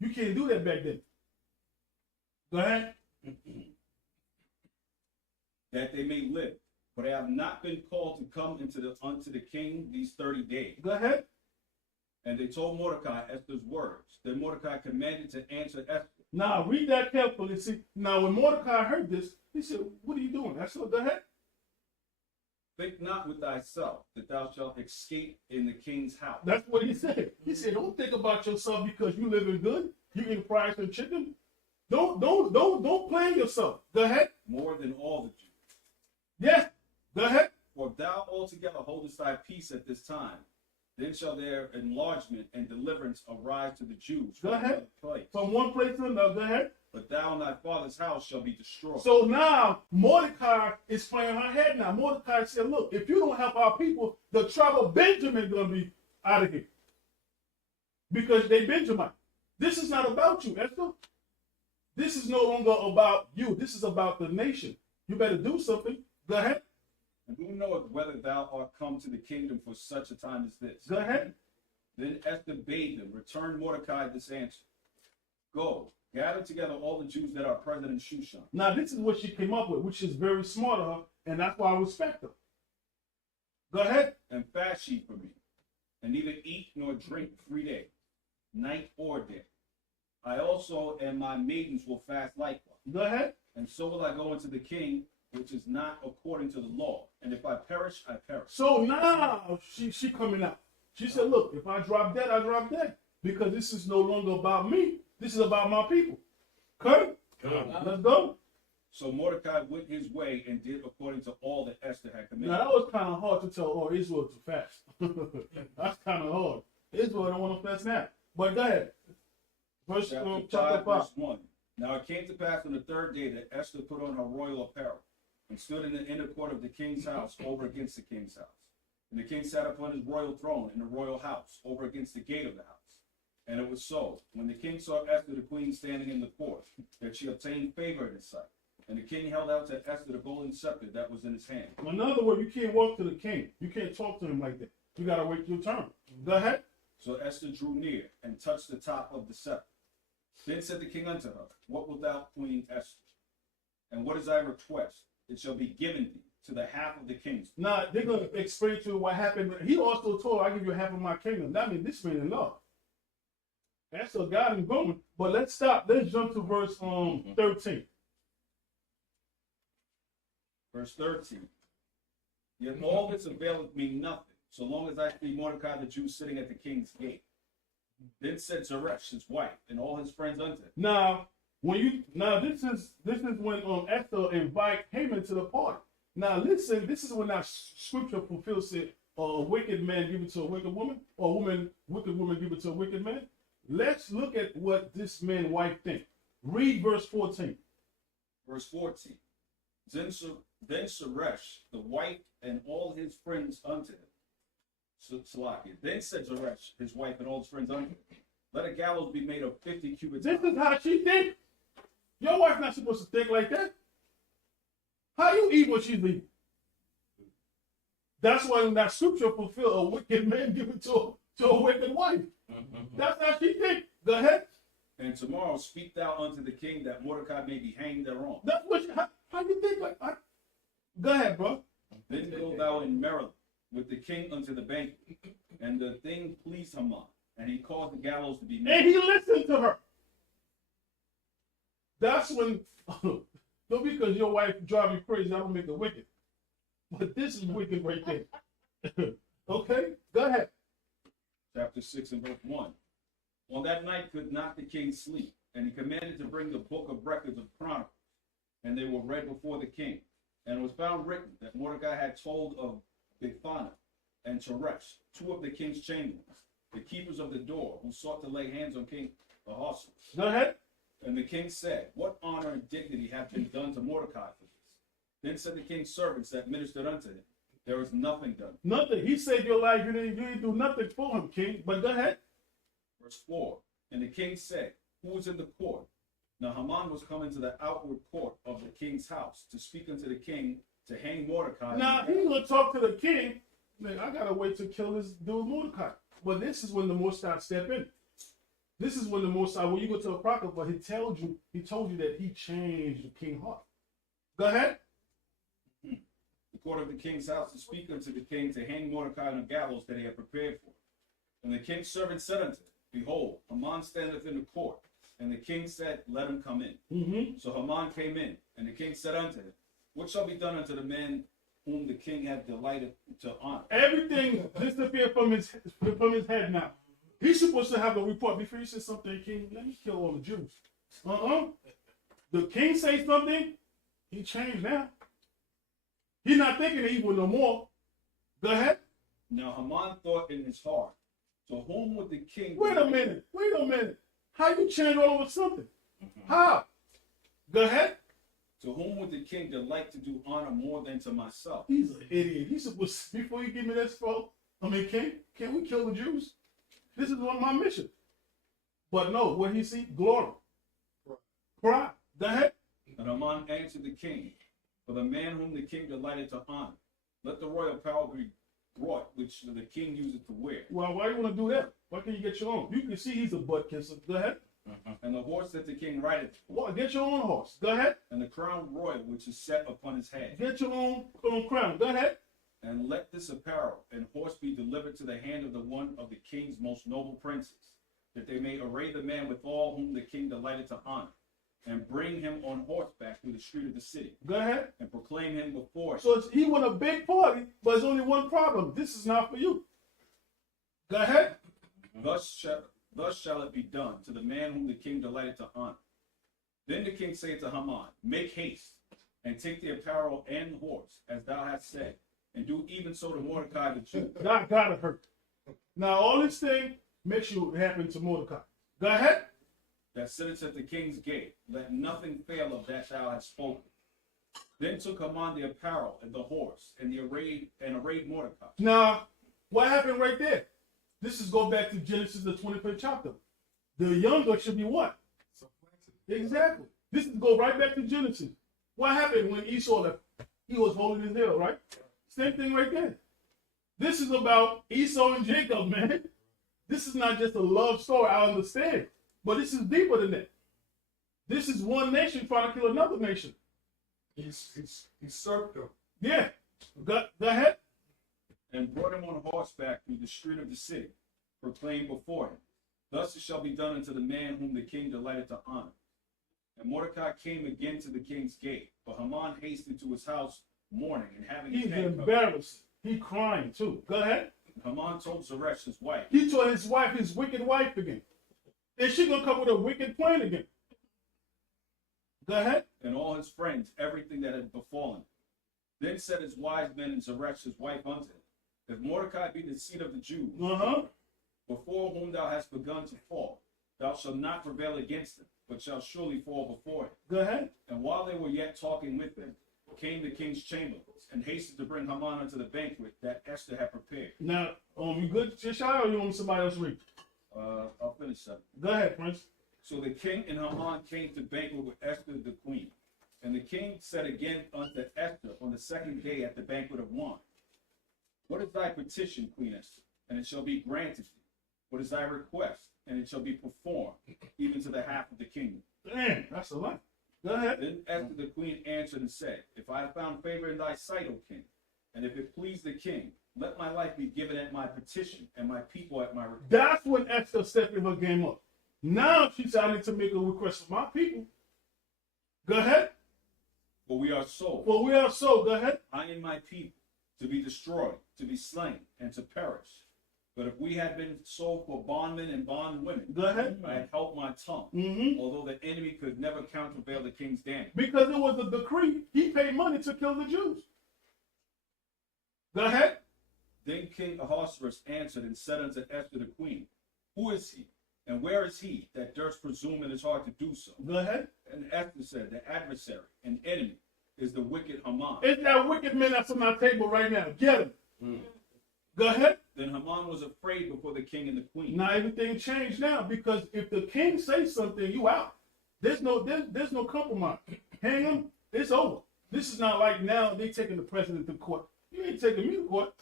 You can't do that back then. Go ahead. That they may live, for they have not been called to come unto the king these 30 days. Go ahead. And they told Mordecai Esther's words. Then Mordecai commanded to answer Esther. Now, read that carefully. See, now when Mordecai heard this, he said, what are you doing? I said, go ahead. Think not with thyself that thou shalt escape in the king's house. That's what he said. He said, don't think about yourself because you living good. You can fry some chicken. Don't play yourself. Go ahead. More than all the Jews. Yes. Go ahead. For if thou altogether holdest thy peace at this time, then shall their enlargement and deliverance arise to the Jews Go from ahead. another place. From one place to another. Go ahead. But thou and thy father's house shall be destroyed. So now Mordecai is playing her head now. Mordecai said, look, if you don't help our people, the tribe of Benjamin is going to be out of here. Because they Benjamin. This is not about you, Esther. This is no longer about you. This is about the nation. You better do something. Go ahead. And who knoweth whether thou art come to the kingdom for such a time as this? Go ahead. Then Esther bade them, return Mordecai this answer. Go, gather together all the Jews that are present in Shushan. Now, this is what she came up with, which is very smart of her, and that's why I respect her. Go ahead. And fast ye for me, and neither eat nor drink 3 days, night or day. I also and my maidens will fast likewise. Go ahead. And so will I go unto the king, which is not according to the law. And if I perish, I perish. So now she coming out. She said, look, if I drop dead, I drop dead. Because this is no longer about me. This is about my people. Okay? Let's go. So Mordecai went his way and did according to all that Esther had commanded. Now that was kind of hard to tell. Oh, Israel too fast. That's kind of hard. Israel don't want to fast now. But go ahead. Verse chapter 5. Verse 1. Now it came to pass on the third day that Esther put on her royal apparel and stood in the inner court of the king's house over against the king's house. And the king sat upon his royal throne in the royal house over against the gate of the house. And it was so, when the king saw Esther the queen standing in the court, that she obtained favor in his sight. And the king held out to Esther the golden scepter that was in his hand. In other words, you can't walk to the king. You can't talk to him like that. You got to wait your turn. Go ahead. So Esther drew near and touched the top of the scepter. Then said the king unto her, What wilt thou, Queen Esther? And what is thy request? It shall be given thee to the half of the kingdom. Now, they're going to explain to you what happened. He also told her, I give you half of my kingdom. That means this man in love. That's what got him going. But let's stop. Let's jump to verse 13. Verse 13. Yet all this availeth me nothing, so long as I see Mordecai the Jew sitting at the king's gate. Then said Zeresh, his wife, and all his friends unto him. Now, this is when Esther invite Haman to the party. Now listen, this is when that scripture fulfills it. A wicked man give it to a wicked woman, or wicked woman give it to a wicked man. Let's look at what this man's wife think. Read verse 14. Verse 14. Then Zeresh, the wife, and all his friends unto him. Salakia. Then said Zeresh, his wife, and all his friends unto him, Let a gallows be made of 50 cubits. This is how she think. Your wife not supposed to think like that. How you eat what she's eating? That's why in that scripture fulfill a wicked man give it to a wicked wife. That's how she think. Go ahead. And tomorrow speak thou unto the king that Mordecai may be hanged thereon. That's what how you think like that? Go ahead, bro. Then go thou in Maryland with the king unto the banquet. And the thing pleased Haman, and he caused the gallows to be made. And he listened to her. That's when, don't because your wife drive you crazy, I don't make it wicked. But this is wicked right there. Okay, go ahead. Chapter 6 and verse 1. On that night could not the king sleep, and he commanded to bring the book of records of Chronicles, and they were read before the king. And it was found written that Mordecai had told of Bigthana and Teresh, two of the king's chamberlains, the keepers of the door, who sought to lay hands on King Ahasuerus. Go ahead. And the king said, What honor and dignity have been done to Mordecai for this? Then said the king's servants that ministered unto him, There is nothing done. Nothing. He saved your life. You didn't do nothing for him, king. But go ahead. Verse 4. And the king said, Who is in the court? Now Haman was come into the outward court of the king's house to speak unto the king to hang Mordecai. Now he's gonna talk to the king. Man, I gotta wait to kill this dude Mordecai. But this is when the Most High step in. This is when the Most High, when you go to a prophet, but he told you that he changed the king's heart. Go ahead. The court of the king's house to speak unto the king to hang Mordecai on a gallows that he had prepared for him. And the king's servant said unto him, Behold, Haman standeth in the court. And the king said, Let him come in. So Haman came in, and the king said unto him, What shall be done unto the man whom the king hath delighted to honor? Everything disappeared from his head now. He's supposed to have a report before he says something, king, let me kill all the Jews. The king say something, he changed now. He's not thinking of evil no more. Go ahead. Now Haman thought in his heart, To whom would the king... Wait a minute. How you change all over something? How? Go ahead. To whom would the king delight to do honor more than to myself? He's an idiot. He's supposed to, before you give me that scroll, king, can we kill the Jews? This is my mission. But no, what he see? Glory. Pride. Go ahead. And Haman answered the king, For the man whom the king delighted to honor, let the royal apparel be brought, which the king useth to wear. Well, why do you want to do that? Why can't you get your own? You can see he's a butt kisser. Go ahead. And the horse that the king rideth, Well, get your own horse. Go ahead. and the crown royal which is set upon his head. Get your own crown. Go ahead. And let this apparel and horse be delivered to the hand of the one of the king's most noble princes, that they may array the man with all whom the king delighted to honor, and bring him on horseback through the street of the city, Go ahead. and proclaim him before. So he want a big party, but there's only one problem. This is not for you. Go ahead. Thus shall it be done to the man whom the king delighted to honor. Then the king said to Haman, Make haste, and take the apparel and the horse, as thou hast said, and do even so to Mordecai the Jew. God gotta hurt. Now all this thing makes you happen to Mordecai. Go ahead. That sitteth at the king's gate. Let nothing fail of that thou hast spoken. Then took Haman the apparel and the horse and arrayed Mordecai. Now, what happened right there? This is go back to Genesis the 25th chapter. The younger should be what? Exactly. This is go right back to Genesis. What happened when Esau left? He was holding his heel, right? Same thing right there. This is about Esau and Jacob, man. This is not just a love story, I understand. But this is deeper than that. This is one nation trying to kill another nation. He usurped them. Yeah. Go ahead. And brought him on horseback through the street of the city, proclaimed before him, Thus it shall be done unto the man whom the king delighted to honor. And Mordecai came again to the king's gate, but Haman hastened to his house mourning and having his He's head covered. embarrassed. He crying too. Go ahead. Haman told Zeresh his wife, He told his wife, his wicked wife again. And she gonna come with a wicked plan again. Go ahead. and all his friends everything that had befallen. Then said his wise men and Zeresh his wife unto him, If Mordecai be the seed of the Jews, before whom thou hast begun to fall, thou shalt not prevail against him, but shalt surely fall before him. Go ahead. And while they were yet talking with them, came the king's chamberlains, and hastened to bring Haman unto the banquet that Esther had prepared. Now, you good, Shishai, or you want somebody else read? I'll finish that. Go ahead, Prince. So the king and Haman came to banquet with Esther the queen. And the king said again unto Esther on the second day at the banquet of wine, What is thy petition, Queen Esther? And it shall be granted thee. What is thy request? And it shall be performed, even to the half of the kingdom. Damn, that's a lot. Go ahead. Then Esther the queen answered and said, If I have found favor in thy sight, O king, and if it please the king, let my life be given at my petition, and my people at my request. That's when Esther stepped in her game up. Now she said, I need to make a request for my people. Go ahead. For we are sold, Well, we are so. Go ahead. I and my people, to be destroyed, to be slain, and to perish. But if we had been sold for bondmen and bondwomen, Go ahead. I had held my tongue, Mm-hmm. although the enemy could never countervail the king's damage. Because it was a decree. He paid money to kill the Jews. Go ahead. Then King Ahasuerus answered and said unto Esther the queen, Who is he, and where is he that durst presume in his heart to do so? Go ahead. And Esther said, The adversary and enemy is the wicked Haman. It's that wicked man that's on our table right now. Get him. Go ahead. Then Haman was afraid before the king and the queen. Now everything changed now because if the king says something, you out. There's no compromise. Hang him. It's over. This is not like now they taking the president to court. You ain't taking me to court.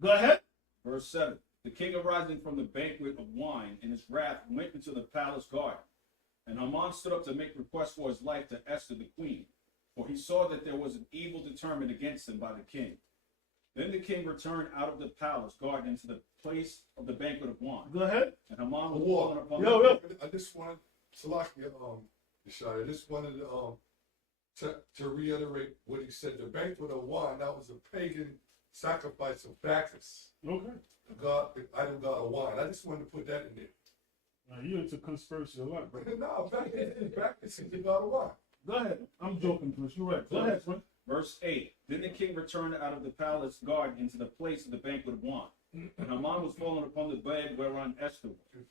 Go ahead. Verse 7. The king arising from the banquet of wine in his wrath went into the palace garden. And Haman stood up to make request for his life to Esther the queen, for he saw that there was an evil determined against him by the king. Then the king returned out of the palace garden into the place of the banquet of wine. Go ahead. And Haman was War. fallen upon Yo. I just wanted, Salakia, Yeshaya, I just wanted to reiterate what he said. The banquet of wine, that was a pagan sacrifice of Bacchus, Okay. the idol god of wine. I just wanted to put that in there. Now, you into conspiracy a lot, bro. No, Bacchus is the god of wine. Go ahead. I'm joking, Chris. You're right. Go ahead, Chris. Verse 8. Then the king returned out of the palace garden into the place of the banquet of wine. And Haman was fallen upon the bed whereon Esther was.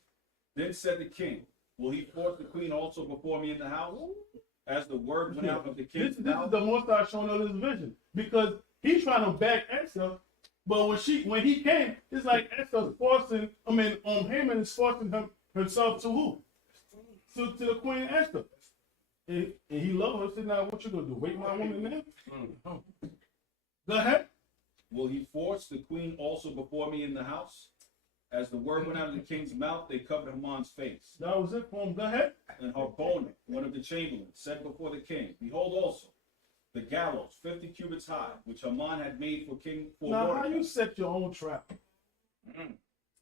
Then said the king, Will he force the queen also before me in the house? As the word went out of the king's This mouth. is the Most High showing us his vision because he's trying to back Esther, but when he came, it's like Esther's forcing. Haman is forcing himself to who? To the Queen Esther, and he loved her. Said, "Now what you gonna do? Wait my woman now?" Go ahead. Will he force the queen also before me in the house? As the word went out of the king's mouth, they covered Haman's face. That was it for him. Go ahead. And Harbona, one of the chamberlains, said before the king, Behold also the gallows 50 cubits high, which Haman had made for Now, how Mordecai, you set your own trap?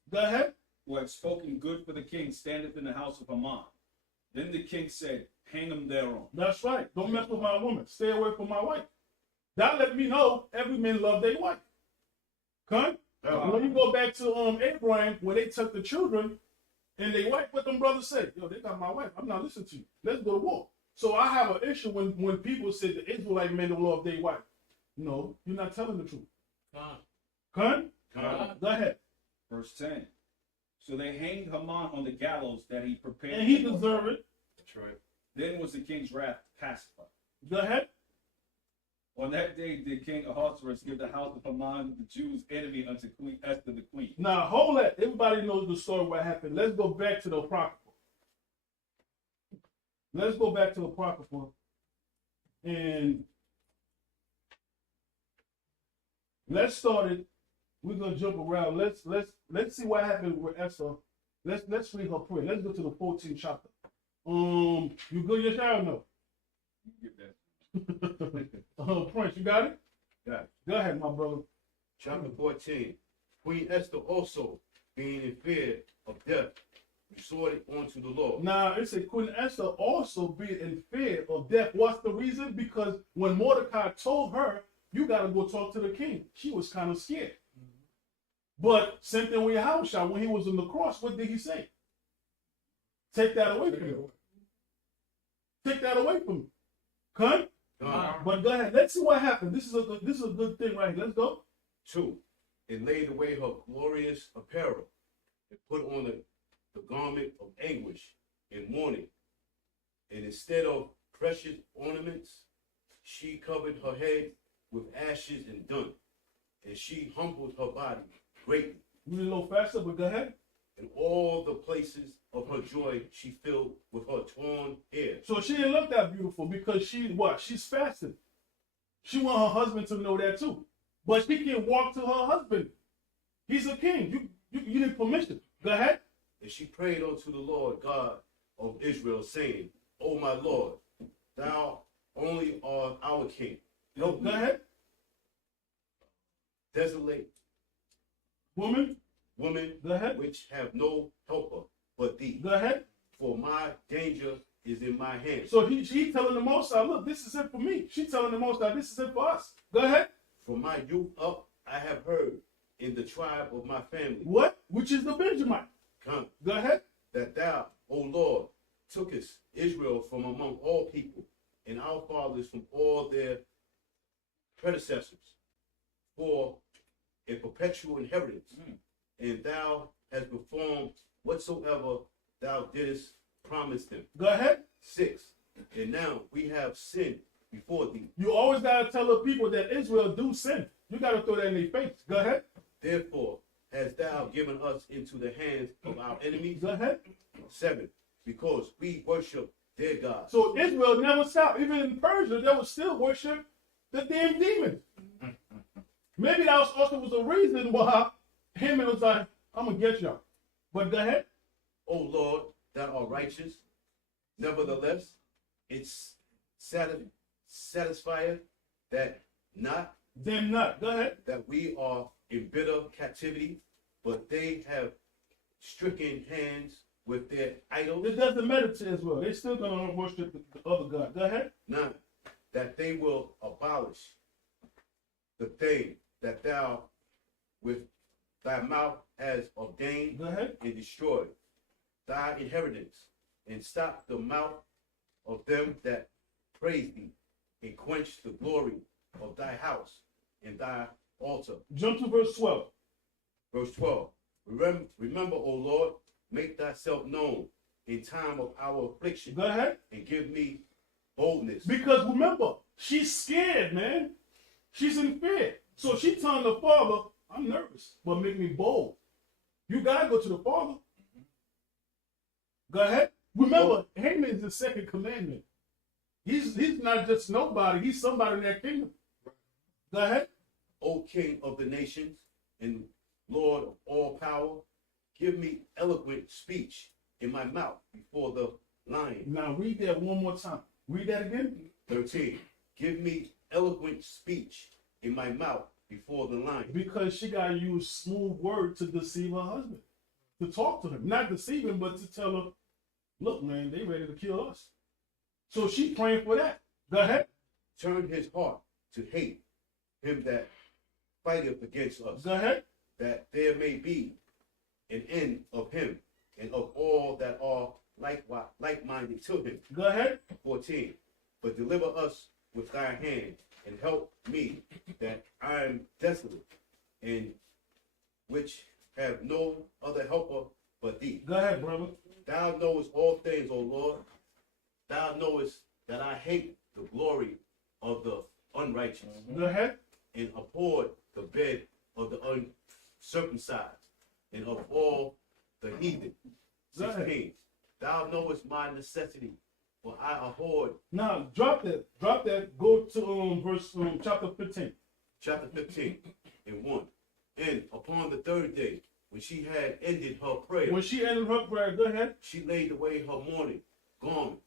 Go ahead. who had spoken good for the king, standeth in the house of Haman. Then the king said, Hang him thereon. That's right. Don't mess with my woman. Stay away from my wife. That let me know every man love their wife. Okay? When you go back to Abraham, when they took the children and they wife, what them brothers say? Yo, they got my wife. I'm not listening to you. Let's go to war. So I have an issue when people say the Israelite men don't love their wife. No, you're not telling the truth. Con? Go ahead. Verse 10. So they hanged Haman on the gallows that he prepared. And he deserved it. That's right. Then was the king's wrath pacified. Go ahead. On that day did King Ahasuerus give the house of Haman, the Jews' enemy, unto Queen Esther the queen. Now hold that. Everybody knows the story what happened. Let's go back to the Apocrypha. Let's go back to the Apocrypha. And let's start it. We're gonna jump around. Let's see what happened with Esther. Let's read her prayer. Let's go to the 14th chapter. You good, Yeshua, or no? Get that. Prince, you got it? Got it. Go ahead, my brother. Chapter 14. Queen Esther also, being in fear of death, resorted unto the Lord. Now, it said Queen Esther also being in fear of death. What's the reason? Because when Mordecai told her, you got to go talk to the king, she was kind of scared. But same thing with Yahushua, when he was on the cross, what did he say? Take that away from me. Take that away from me. Cut? But go ahead. Let's see what happened. This is a good thing right here. Let's go. 2. And laid away her glorious apparel, and put on the garment of anguish and mourning. And instead of precious ornaments, she covered her head with ashes and dung. And she humbled her body greatly. Read a little faster, but go ahead. And all the places of her joy she filled with her torn hair. So she didn't look that beautiful because she's fasting. She want her husband to know that too. But she can walk to her husband. He's a king. You need permission. Go ahead. And she prayed unto the Lord God of Israel, saying, O my Lord, thou only art our king. Go ahead. Desolate Woman, women, go ahead. which have no helper but thee. Go ahead. For my danger is in my hand. So she telling the Most High, look, this is it for me. She telling the Most High, this is it for us. Go ahead. From my youth up I have heard in the tribe of my family. What? Which is the Benjamin. Come, Go ahead. that thou, O Lord, tookest Israel from among all people, and our fathers from all their predecessors, for a perpetual inheritance. And thou hast performed whatsoever thou didst promise them. Go ahead. 6. And now we have sinned before thee. You always got to tell the people that Israel do sin. You got to throw that in their face. Go ahead. Therefore hast thou given us into the hands of our enemies. Go ahead. 7. Because we worship their gods. So Israel never stopped. Even in Persia, they would still worship the damn demons. Maybe that also was a reason why Haman was like, I'm going to get y'all. But go ahead. O Lord, thou art righteous. Nevertheless, it's satisfieth that not Them not. Go ahead. that we are in bitter captivity, but they have stricken hands with their idols. It doesn't matter to Israel. They're still going to worship the other God. Go ahead. 9. That they will abolish the thing that thou with thy mouth has ordained Go ahead. and destroyed thy inheritance, and stop the mouth of them that praise thee, and quench the glory of thy house and thy altar. Jump to verse 12. Verse 12. Remember, O Lord, make thyself known in time of our affliction, Go ahead. and give me boldness. Because remember, she's scared, man. She's in fear. So she telling the father, I'm nervous, but make me bold. You got to go to the father. Go ahead. Remember, Haman is the second commandment. He's not just nobody. He's somebody in that kingdom. Go ahead. O King of the nations and Lord of all power, give me eloquent speech in my mouth before the lion. Now read that one more time. Read that again. 13. Give me eloquent speech in my mouth before the lion. Because she got to use smooth word to deceive her husband. To talk to him. Not deceive him, but to tell her, look, man, they ready to kill us. So she praying for that. Go ahead. Turn his heart to hate him that fighteth against us, Go ahead. that there may be an end of him and of all that are like-minded to him. Go ahead. 14. But deliver us with thy hand, and help me, that I am desolate, and which have no other helper but thee. Go ahead, brother. Thou knowest all things, O Lord. Thou knowest that I hate the glory of the unrighteous, Go ahead. and abhorred the bed of the uncircumcised, and of all the heathen. Go ahead. 16. Thou knowest my necessity, for I abhorred. Now drop that. Drop that. Go to verse chapter 15. Chapter 15 and 1. And upon the third day, when she had ended her prayer, When she ended her prayer, go ahead. she laid away her mourning garment,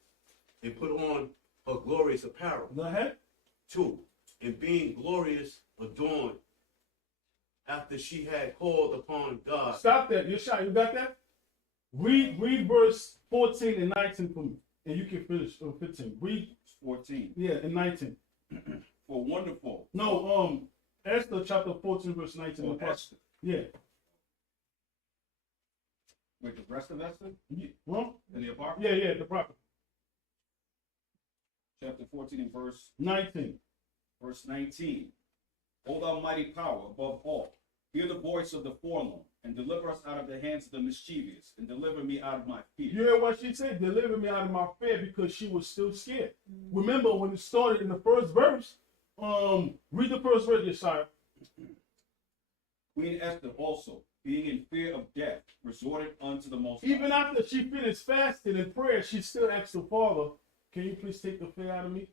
and put on her glorious apparel. Go ahead. 2. And being glorious adorned, after she had called upon God. Stop that. You're shy. You got that? Read verse 14 and 19 for me. And you can finish 15. Read 14. yeah and 19. For wonderful. No, Esther chapter 14, verse 19. For Esther. Yeah. Wait, the rest of Esther? Well, In the apartment? yeah, the prophet. Chapter 14 and verse 19. 19. O thou mighty power above all, hear the voice of the forlorn, and deliver us out of the hands of the mischievous, and deliver me out of my fear. You hear what she said? Deliver me out of my fear, because she was still scared. Remember when it started in the first verse? Read the first verse, Yeshaya. Queen Esther also, being in fear of death, resorted unto the Most High. Even after she finished fasting and prayer, she still asked her father, can you please take the fear out of me?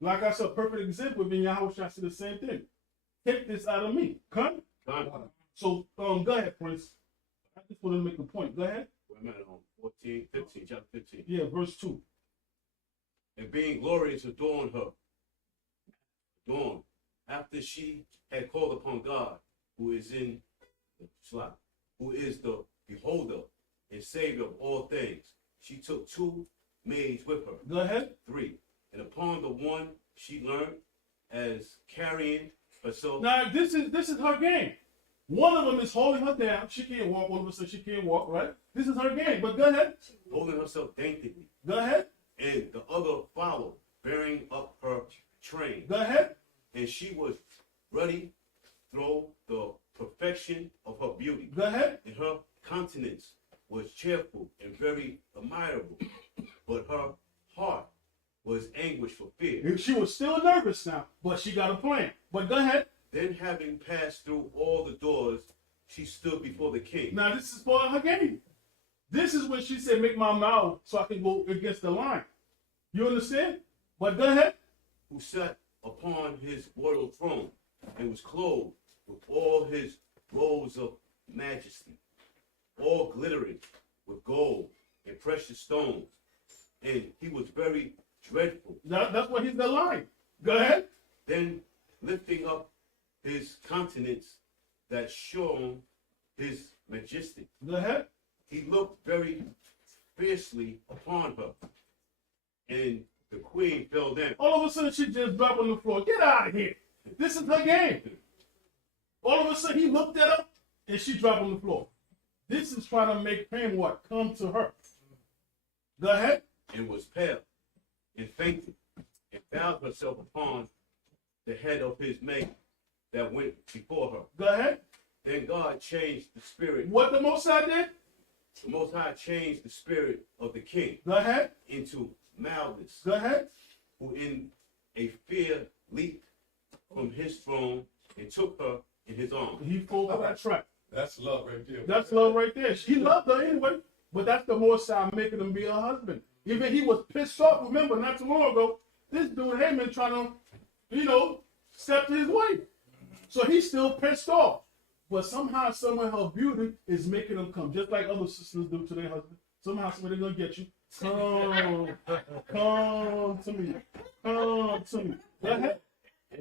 Like I said, a perfect example, in Yahushua said the same thing. Take this out of me. Come. Done. So, go ahead, Prince. I just want to make a point. Go ahead. Wait a minute, 14, 15, chapter 15. Yeah, verse 2. And being glorious adorned her. Adorned. After she had called upon God, who is in the slot, who is the beholder and savior of all things, she took 2 maids with her. Go ahead. 3. And upon the one she learned as carrying herself. Now, this is her game. One of them is holding her down. She can't walk. All of a sudden, she can't walk, right? This is her game. But go ahead. Holding herself daintily. Go ahead. And the other followed, bearing up her train. Go ahead. And she was ruddy through the perfection of her beauty. Go ahead. And her countenance was cheerful and very admirable. But her heart was anguished for fear. She was still nervous now, but she got a plan. But go ahead. Then having passed through all the doors, she stood before the king. Now, this is part of her game. This is when she said, make my mouth so I can go against the line. You understand? But go ahead. Who sat upon his royal throne and was clothed with all his robes of majesty, all glittering with gold and precious stones. And he was very dreadful. That's what he's the line. Go ahead. Then lifting up his countenance that shone his majesty, Go ahead. he looked very fiercely upon her. And the queen fell down. All of a sudden, she just dropped on the floor. Get out of here. This is her game. All of a sudden, he looked at her, and she dropped on the floor. This is trying to make him what? Come to her. Go ahead. And was pale and fainted and bowed herself upon the head of his maid that went before her. Go ahead. Then God changed the spirit. What the Most High did? The Most High changed the spirit of the king Go ahead. into mildness, Go ahead. who in a fear leaped from his throne and took her in his arms. He pulled her that track. That's love right there. That's love right there. He loved her anyway, but that's the Most High making him be her husband. Even he was pissed off. Remember, not too long ago, this dude Haman trying to, step to his wife. So he's still pissed off. But somehow, somewhere, her beauty is making him come, just like other sisters do to their husband. Somehow, somebody gonna get you. Come to me. Come to me. Go ahead.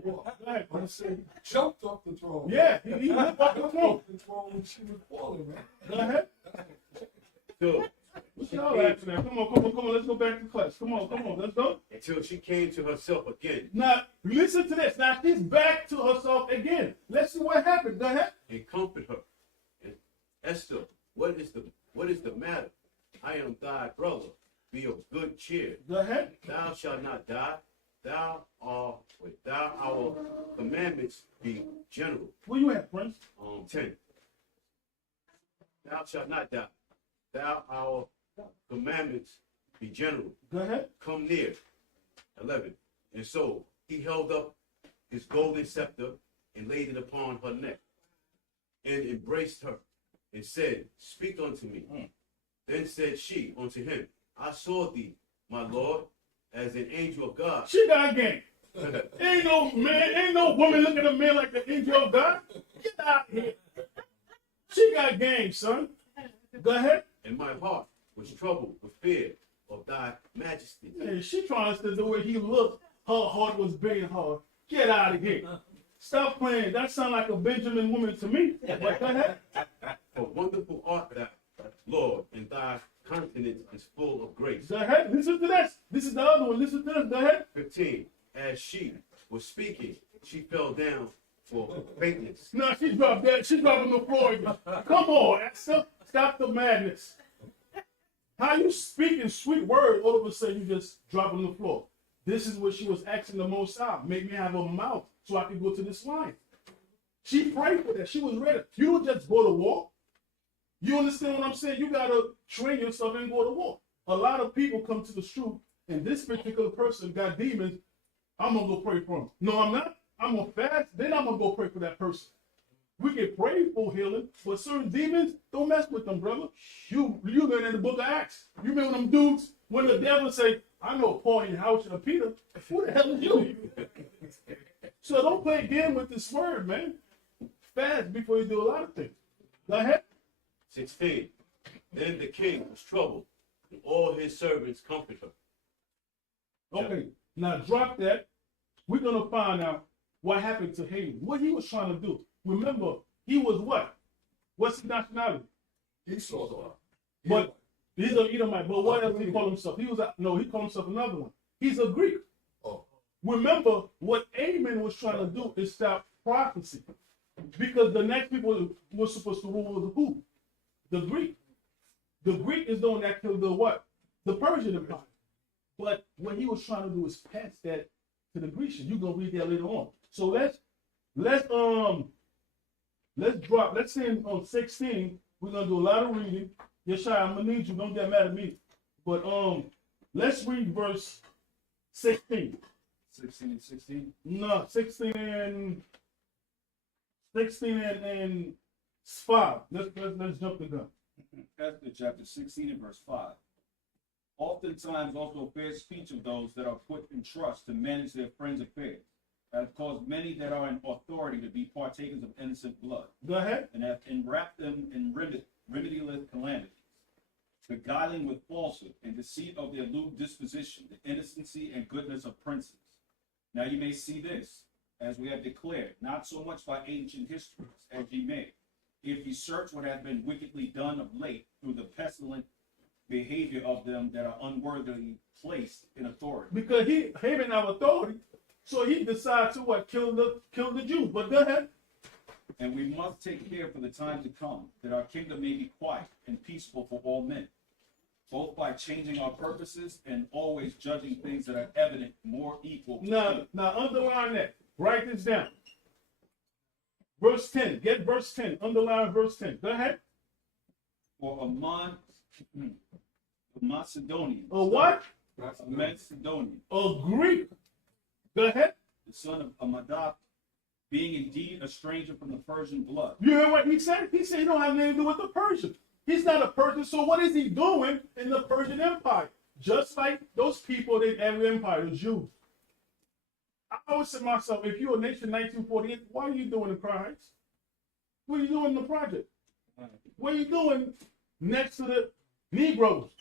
Go ahead. I said, he jumped off the throne. Yeah, he went off the throne. The throne when she was falling, man. Go ahead. So, What y'all laughing at? Come on. Let's go back to class. Come on. Let's go. until she came to herself again Now, listen to this. Now, she's back to herself again. Let's see what happened. Go ahead. and comfort her. And Esther, what is the matter? cheer. Go ahead. Thou shalt not die. Our commandments be general. Where you at, Prince? 10. Thou shalt not die. Our commandments be general. Go ahead. Come near. 11. And so he held up his golden scepter and laid it upon her neck, and embraced her, and said, Speak unto me. Then said she unto him, I saw thee, my Lord, as an angel of God. She got game. Ain't no man, ain't no woman looking at a man like the angel of God. Get out here. She got game, son. Go ahead. And my heart was troubled with fear of thy majesty. Man, she trying to the way he looked. Her heart was beating hard. Get out of here. Stop playing. That sound like a Benjamin woman to me. But go ahead. For wonderful art thou, Lord, and thy countenance is full of grace. Go ahead. Listen to this. This is the other one. Listen to this. Go ahead. 15. As she was speaking, she fell down for faintness. No, she dropped that. She dropped on the floor again. Come on. Stop the madness. How you speaking sweet words, all of a sudden you just drop on the floor. This is what she was asking the Most High. Make me have a mouth so I can go to this line. She prayed for that. She was ready. You don't just go to war. You understand what I'm saying? You got to train yourself and go to war. A lot of people come to the truth, and this particular person got demons. I'm going to go pray for him. No, I'm not. I'm going to fast. Then I'm going to go pray for that person. We can pray for healing, but certain demons, don't mess with them, brother. You learn in the book of Acts. You remember them dudes when the devil say, I know Paul and Inhouse and Peter. Who the hell is you? So don't play a game with this word, man. Fast before you do a lot of things. Go ahead. 16. Then the king was troubled, and all his servants comforted her. Okay, now drop that. We're going to find out what happened to Haman. What he was trying to do. Remember, he was what? What's his nationality? Esau. But he's an Edomite. But what else did he call himself? He called himself another one. He's a Greek. Oh. Remember, what Haman was trying to do is stop prophecy. Because the next people who were supposed to rule was who? The Greek. The Greek is the one that killed the what? The Persian Empire. But what he was trying to do is pass that to the Grecians. You're gonna read that later on. So let's drop. Let's say on 16, we're gonna do a lot of reading. Yeshai, I'm gonna need you. Don't get mad at me. But let's read verse 16. 16 and 16. No, 16 and 5. Let's jump the gun. Esther chapter 16 and verse 5. Oftentimes also fair speech of those that are put in trust to manage their friends' affairs has caused many that are in authority to be partakers of innocent blood. Go ahead. And have enwrapped them in remediless calamities, beguiling with falsehood and deceit of their lewd disposition, the innocency and goodness of princes. Now you may see this, as we have declared, not so much by ancient histories as ye may, if ye search what hath been wickedly done of late through the pestilent behavior of them that are unworthily placed in authority. Because Haman have authority, so he decides to what? Kill the Jews. But go ahead. And we must take care for the time to come, that our kingdom may be quiet and peaceful for all men, both by changing our purposes and always judging things that are evident more equal. Now underline that. Write this down. Verse 10. Get verse 10. Underline verse 10. Go ahead. For a Macedonian. A what? A Macedonian. A Greek. Go ahead. The son of Amadah, being indeed a stranger from the Persian blood. You hear what he said? He said he don't have anything to do with the Persian. He's not a Persian, so what is he doing in the Persian Empire? Just like those people in every empire, the Jews. I always say to myself, if you're a nation 1948, what are you doing in Crown Heights? What are you doing in the project? What are you doing next to the Negroes?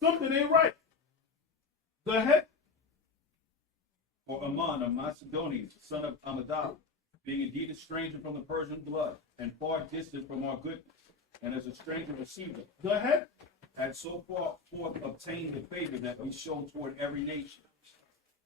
Something ain't right. Go ahead. For Ammon, a Macedonian, son of Amadah, being indeed a stranger from the Persian blood, and far distant from our goodness, and as a stranger received it, Go ahead. had so far forth obtained the favor that we show toward every nation,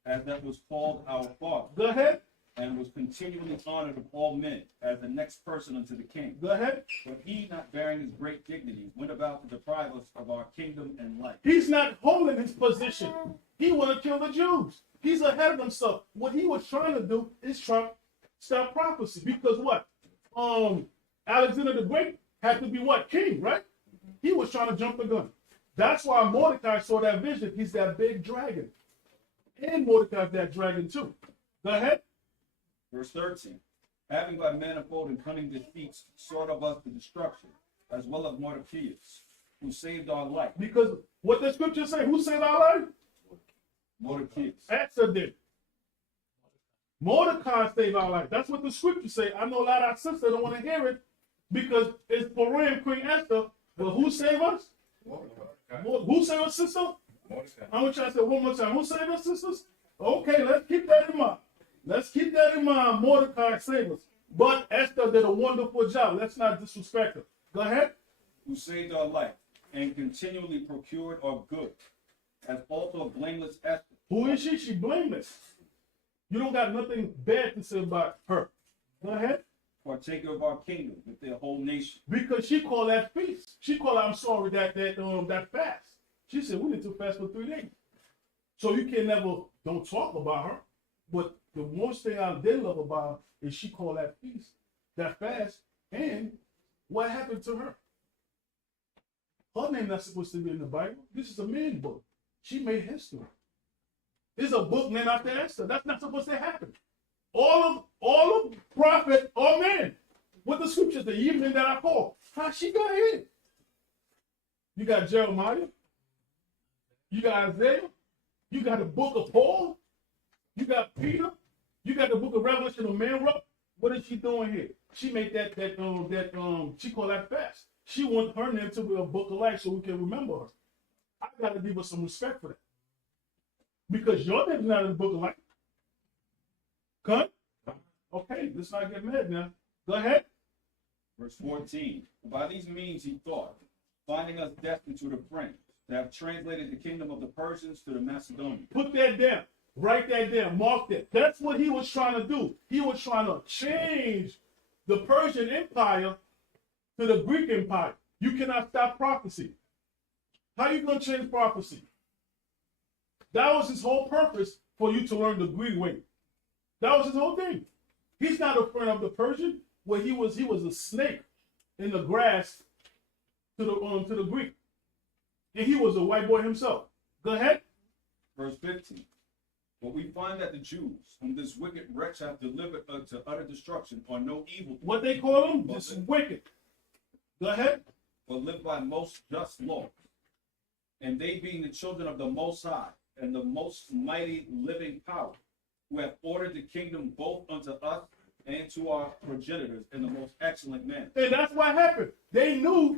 as that was called our father. Go ahead. and was continually honored of all men as the next person unto the king. Go ahead. But he, not bearing his great dignity, went about to deprive us of our kingdom and life. He's not holding his position. He want to kill the Jews. He's ahead of himself. What he was trying to do is try to stop prophecy. Because what? Alexander the Great had to be what? King, right? He was trying to jump the gun. That's why Mordecai saw that vision. He's that big dragon. And Mordecai's that dragon too. Go ahead. Verse 13. Having by manifold and cunning defeats sought of us the destruction, as well as Mordecai, who saved our life. Because what the scriptures say, who saved our life? Mordecai. Esther did. Mordecai saved our life. That's what the scriptures say. I know a lot of our sisters don't want to hear it because it's Purim, Queen Esther. But who saved us? Who saved us, sister? I'm going to try to say one more time. Who saved us, sisters? Okay, let's keep that in mind. Let's keep that in mind. Mordecai saved us. But Esther did a wonderful job. Let's not disrespect her. Go ahead. Who saved our life and continually procured our good, as also blameless Esther. Who is she? She blameless. You don't got nothing bad to say about her. Go ahead. Partaker of our kingdom with their whole nation. Because she called that feast. She called, I'm sorry, that fast. She said, we need to fast for 3 days. So you can never, don't talk about her. But the most thing I did love about her is she called that feast, that fast, and what happened to her? Her name not supposed to be in the Bible. This is a man book. She made history. There's a book named after Esther. That's not supposed to happen. All of prophet or man. What the scriptures, the evening that I call. How she got here? You got Jeremiah. You got Isaiah. You got the book of Paul. You got Peter. You got the book of Revelation of man wrote. What is she doing here? She made she called that fast. She wants her name to be a book of life so we can remember her. I gotta give her some respect for that. Because your name's not in the book of life. Cut? Okay, let's not get mad now. Go ahead. Verse 14. By these means he thought, finding us destined to the French, to have translated the kingdom of the Persians to the Macedonians. Put that down. Write that down. Mark that. That's what he was trying to do. He was trying to change the Persian Empire to the Greek Empire. You cannot stop prophecy. How are you going to change prophecy? That was his whole purpose for you to learn the Greek way. That was his whole thing. He's not a friend of the Persian. Where he was a snake in the grass to the Greek. And he was a white boy himself. Go ahead. Verse 15. But we find that the Jews, whom this wicked wretch hath delivered unto utter destruction, are no evil. What they call them? This is wicked. Go ahead. But live by most just laws. And they being the children of the Most High, and the most mighty living power, who have ordered the kingdom both unto us and to our progenitors in the most excellent manner. And that's what happened. They know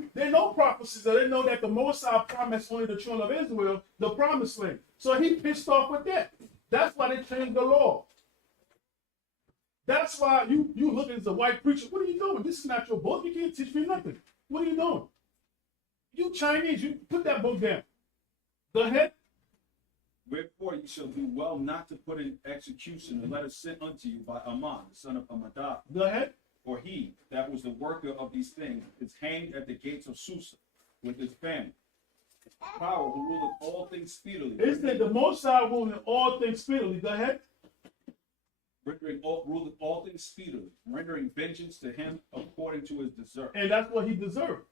prophecies, so they know that the Most High promised only the children of Israel the promised land. So he pissed off with that. That's why they changed the law. That's why you look as a white preacher. What are you doing? This is not your book. You can't teach me nothing. What are you doing? You Chinese, you put that book down. Go ahead. Wherefore you shall do well not to put in execution the letter sent unto you by Aman, the son of Amadah. Go ahead. For he that was the worker of these things is hanged at the gates of Susa with his family. Power who ruleth all things speedily. It said the Most High ruling all things speedily. Go ahead. Ruleth all things speedily, rendering vengeance to him according to his desert. And that's what he deserved.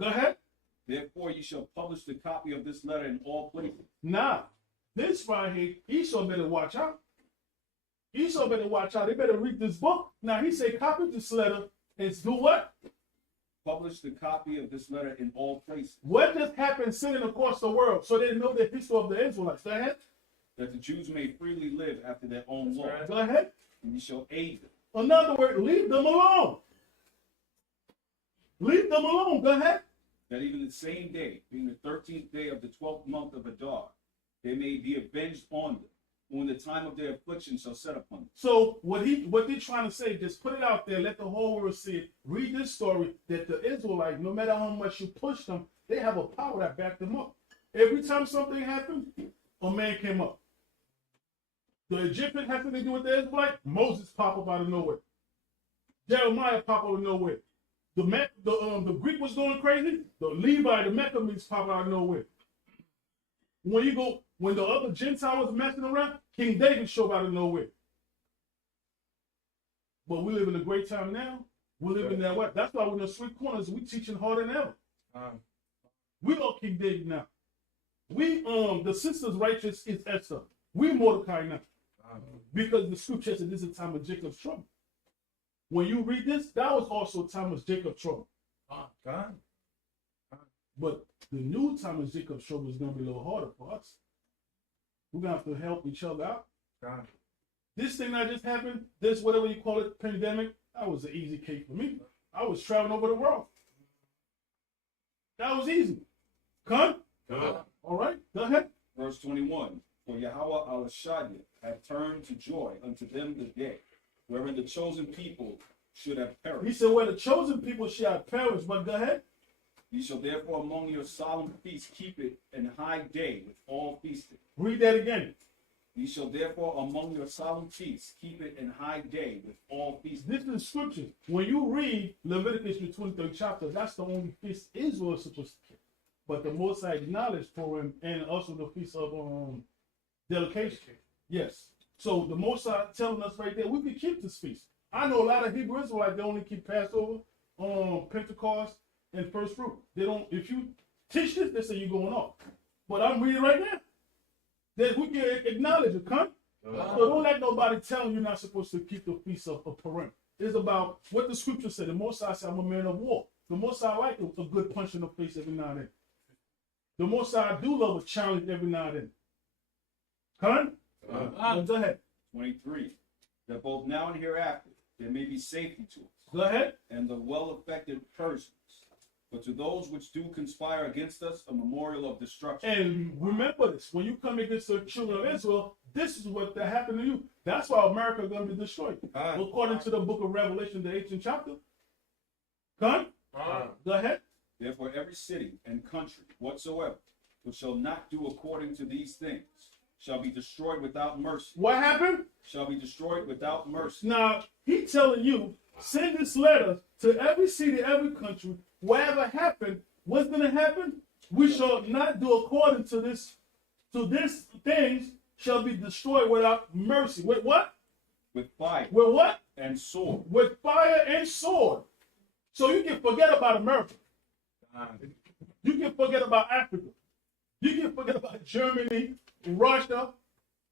Go ahead. Therefore you shall publish the copy of this letter in all places. Now, this right here, Esau better watch out. Esau better watch out. They better read this book. Now, he said, copy this letter and do what? Publish the copy of this letter in all places. What just happened sitting across the world so they know the history of the Israelites? Go ahead. That the Jews may freely live after their own law. Go ahead. And you shall aid them. In other words, leave them alone. Leave them alone. Go ahead. That even the same day, being the 13th day of the 12th month of Adar, they may be avenged on them, when the time of their affliction shall set upon them. So what they're trying to say, just put it out there, let the whole world see it. Read this story that the Israelites, no matter how much you push them, they have a power that back them up. Every time something happened, a man came up. The Egyptian has something to do with the Israelite. Moses pop up out of nowhere. Jeremiah pop out of nowhere. The Greek was going crazy. The Levi, the Maccabees pop out of nowhere. When the other Gentile was messing around, King David showed out of nowhere. But we live in a great time now. We live in that way. That's why we're in the sweet corners. We teaching harder than ever. We are King David now. We the sister's righteous is Esther. We Mordecai now. Because the scripture said this is a time of Jacob's trouble. When you read this, that was also a time of Jacob's trouble. But the new time of Jacob's trouble is going to be a little harder for us. We're going to have to help each other out. This thing that just happened, this whatever you call it, pandemic, that was an easy case for me. I was traveling over the world. That was easy. Come? All right, go ahead. Verse 21. For Yahweh al-Shaddai had turned to joy unto them the day, wherein the chosen people should have perished. He said, where the chosen people shall perish, but go ahead. Ye shall therefore among your solemn feasts keep it in high day with all feasting. Read that again. Ye shall therefore among your solemn feasts keep it in high day with all feasting. This is scripture. When you read Leviticus, the 23rd chapter, that's the only feast Israel is supposed to keep. But the Most High acknowledged Purim and also the feast of dedication. Yes. So the Most High telling us right there, we can keep this feast. I know a lot of Hebrew Israelites, they only keep Passover, Pentecost, and first fruit. They don't, if you teach this, they say you're going off. But I'm reading right now. That we can acknowledge it, come? So don't let nobody tell you you're not supposed to keep the feast of Purim. It's about what the scripture said. The Most High said, I'm a man of war. The Most High like a good punch in the face every now and then. The Most High do love a challenge every now and then. Come? Go ahead. 23. That both now and hereafter there may be safety to us. Go ahead. And the well-affected persons. But to those which do conspire against us, a memorial of destruction. And remember this, when you come against the children of Israel, this is what that happened to you. That's why America is going to be destroyed. According to the book of Revelation, the 18th chapter. Go ahead. Therefore every city and country whatsoever which shall not do according to these things shall be destroyed without mercy. What happened? Shall be destroyed without mercy. Now, he's telling you, send this letter to every city, every country, whatever happened, what's going to happen? We shall not do according to this. So these things shall be destroyed without mercy. With what? With fire. With what? And sword. With fire and sword. So you can forget about America. You can forget about Africa. You can forget about Germany, Russia,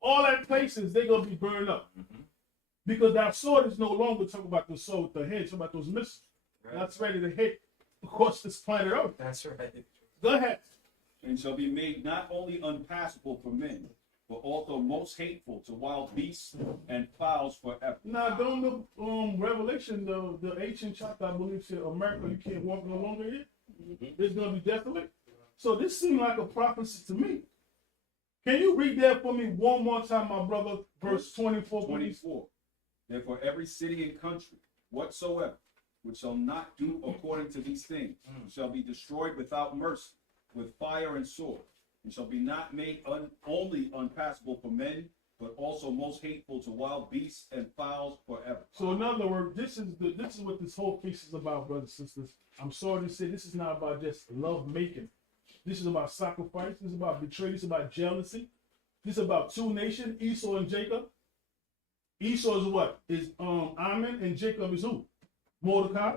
all that places, they're going to be burned up. Because that sword is no longer talking about the sword with the head, it's about those missiles. That's ready to hit across this planet Earth. That's right. Go ahead. And shall be made not only unpassable for men, but also most hateful to wild beasts and fowls forever. Now, don't the Revelation, the ancient chapter, I believe, said America, you can't walk no longer here. It's going to be desolate. So this seemed like a prophecy to me. Can you read that for me one more time, my brother? Verse 24. 24. Therefore every city and country whatsoever which shall not do according to these things shall be destroyed without mercy, with fire and sword, and shall be not made only unpassable for men, but also most hateful to wild beasts and fowls forever. So in other words, this is what this whole case is about, brothers and sisters. I'm sorry to say this is not about just love making. This is about sacrifice. This is about betrayal. This is about jealousy. This is about two nations, Esau and Jacob. Esau is what? Is Ammon, and Jacob is who? Mordecai.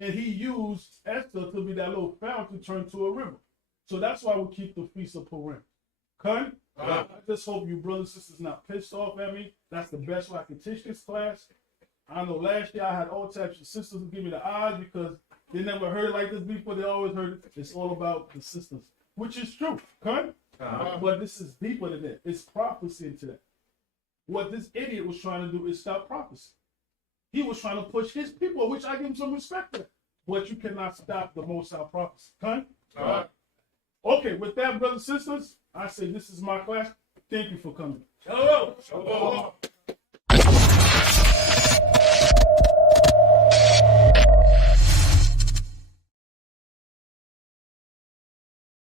And he used Esther to be that little fountain turned to a river. So that's why we keep the Feast of Purim. Okay? I just hope you brothers and sisters not pissed off at me. That's the best way I can teach this class. I know last year I had all types of sisters who give me the eyes because they never heard it like this before. They always heard it. It's all about the sisters, which is true. Okay? But this is deeper than that. It's prophecy into that. What this idiot was trying to do is stop prophecy. He was trying to push his people, which I give him some respect for. But you cannot stop the Most High prophecy. Okay? Okay, with that, brothers and sisters, I say this is my class. Thank you for coming. Shalom.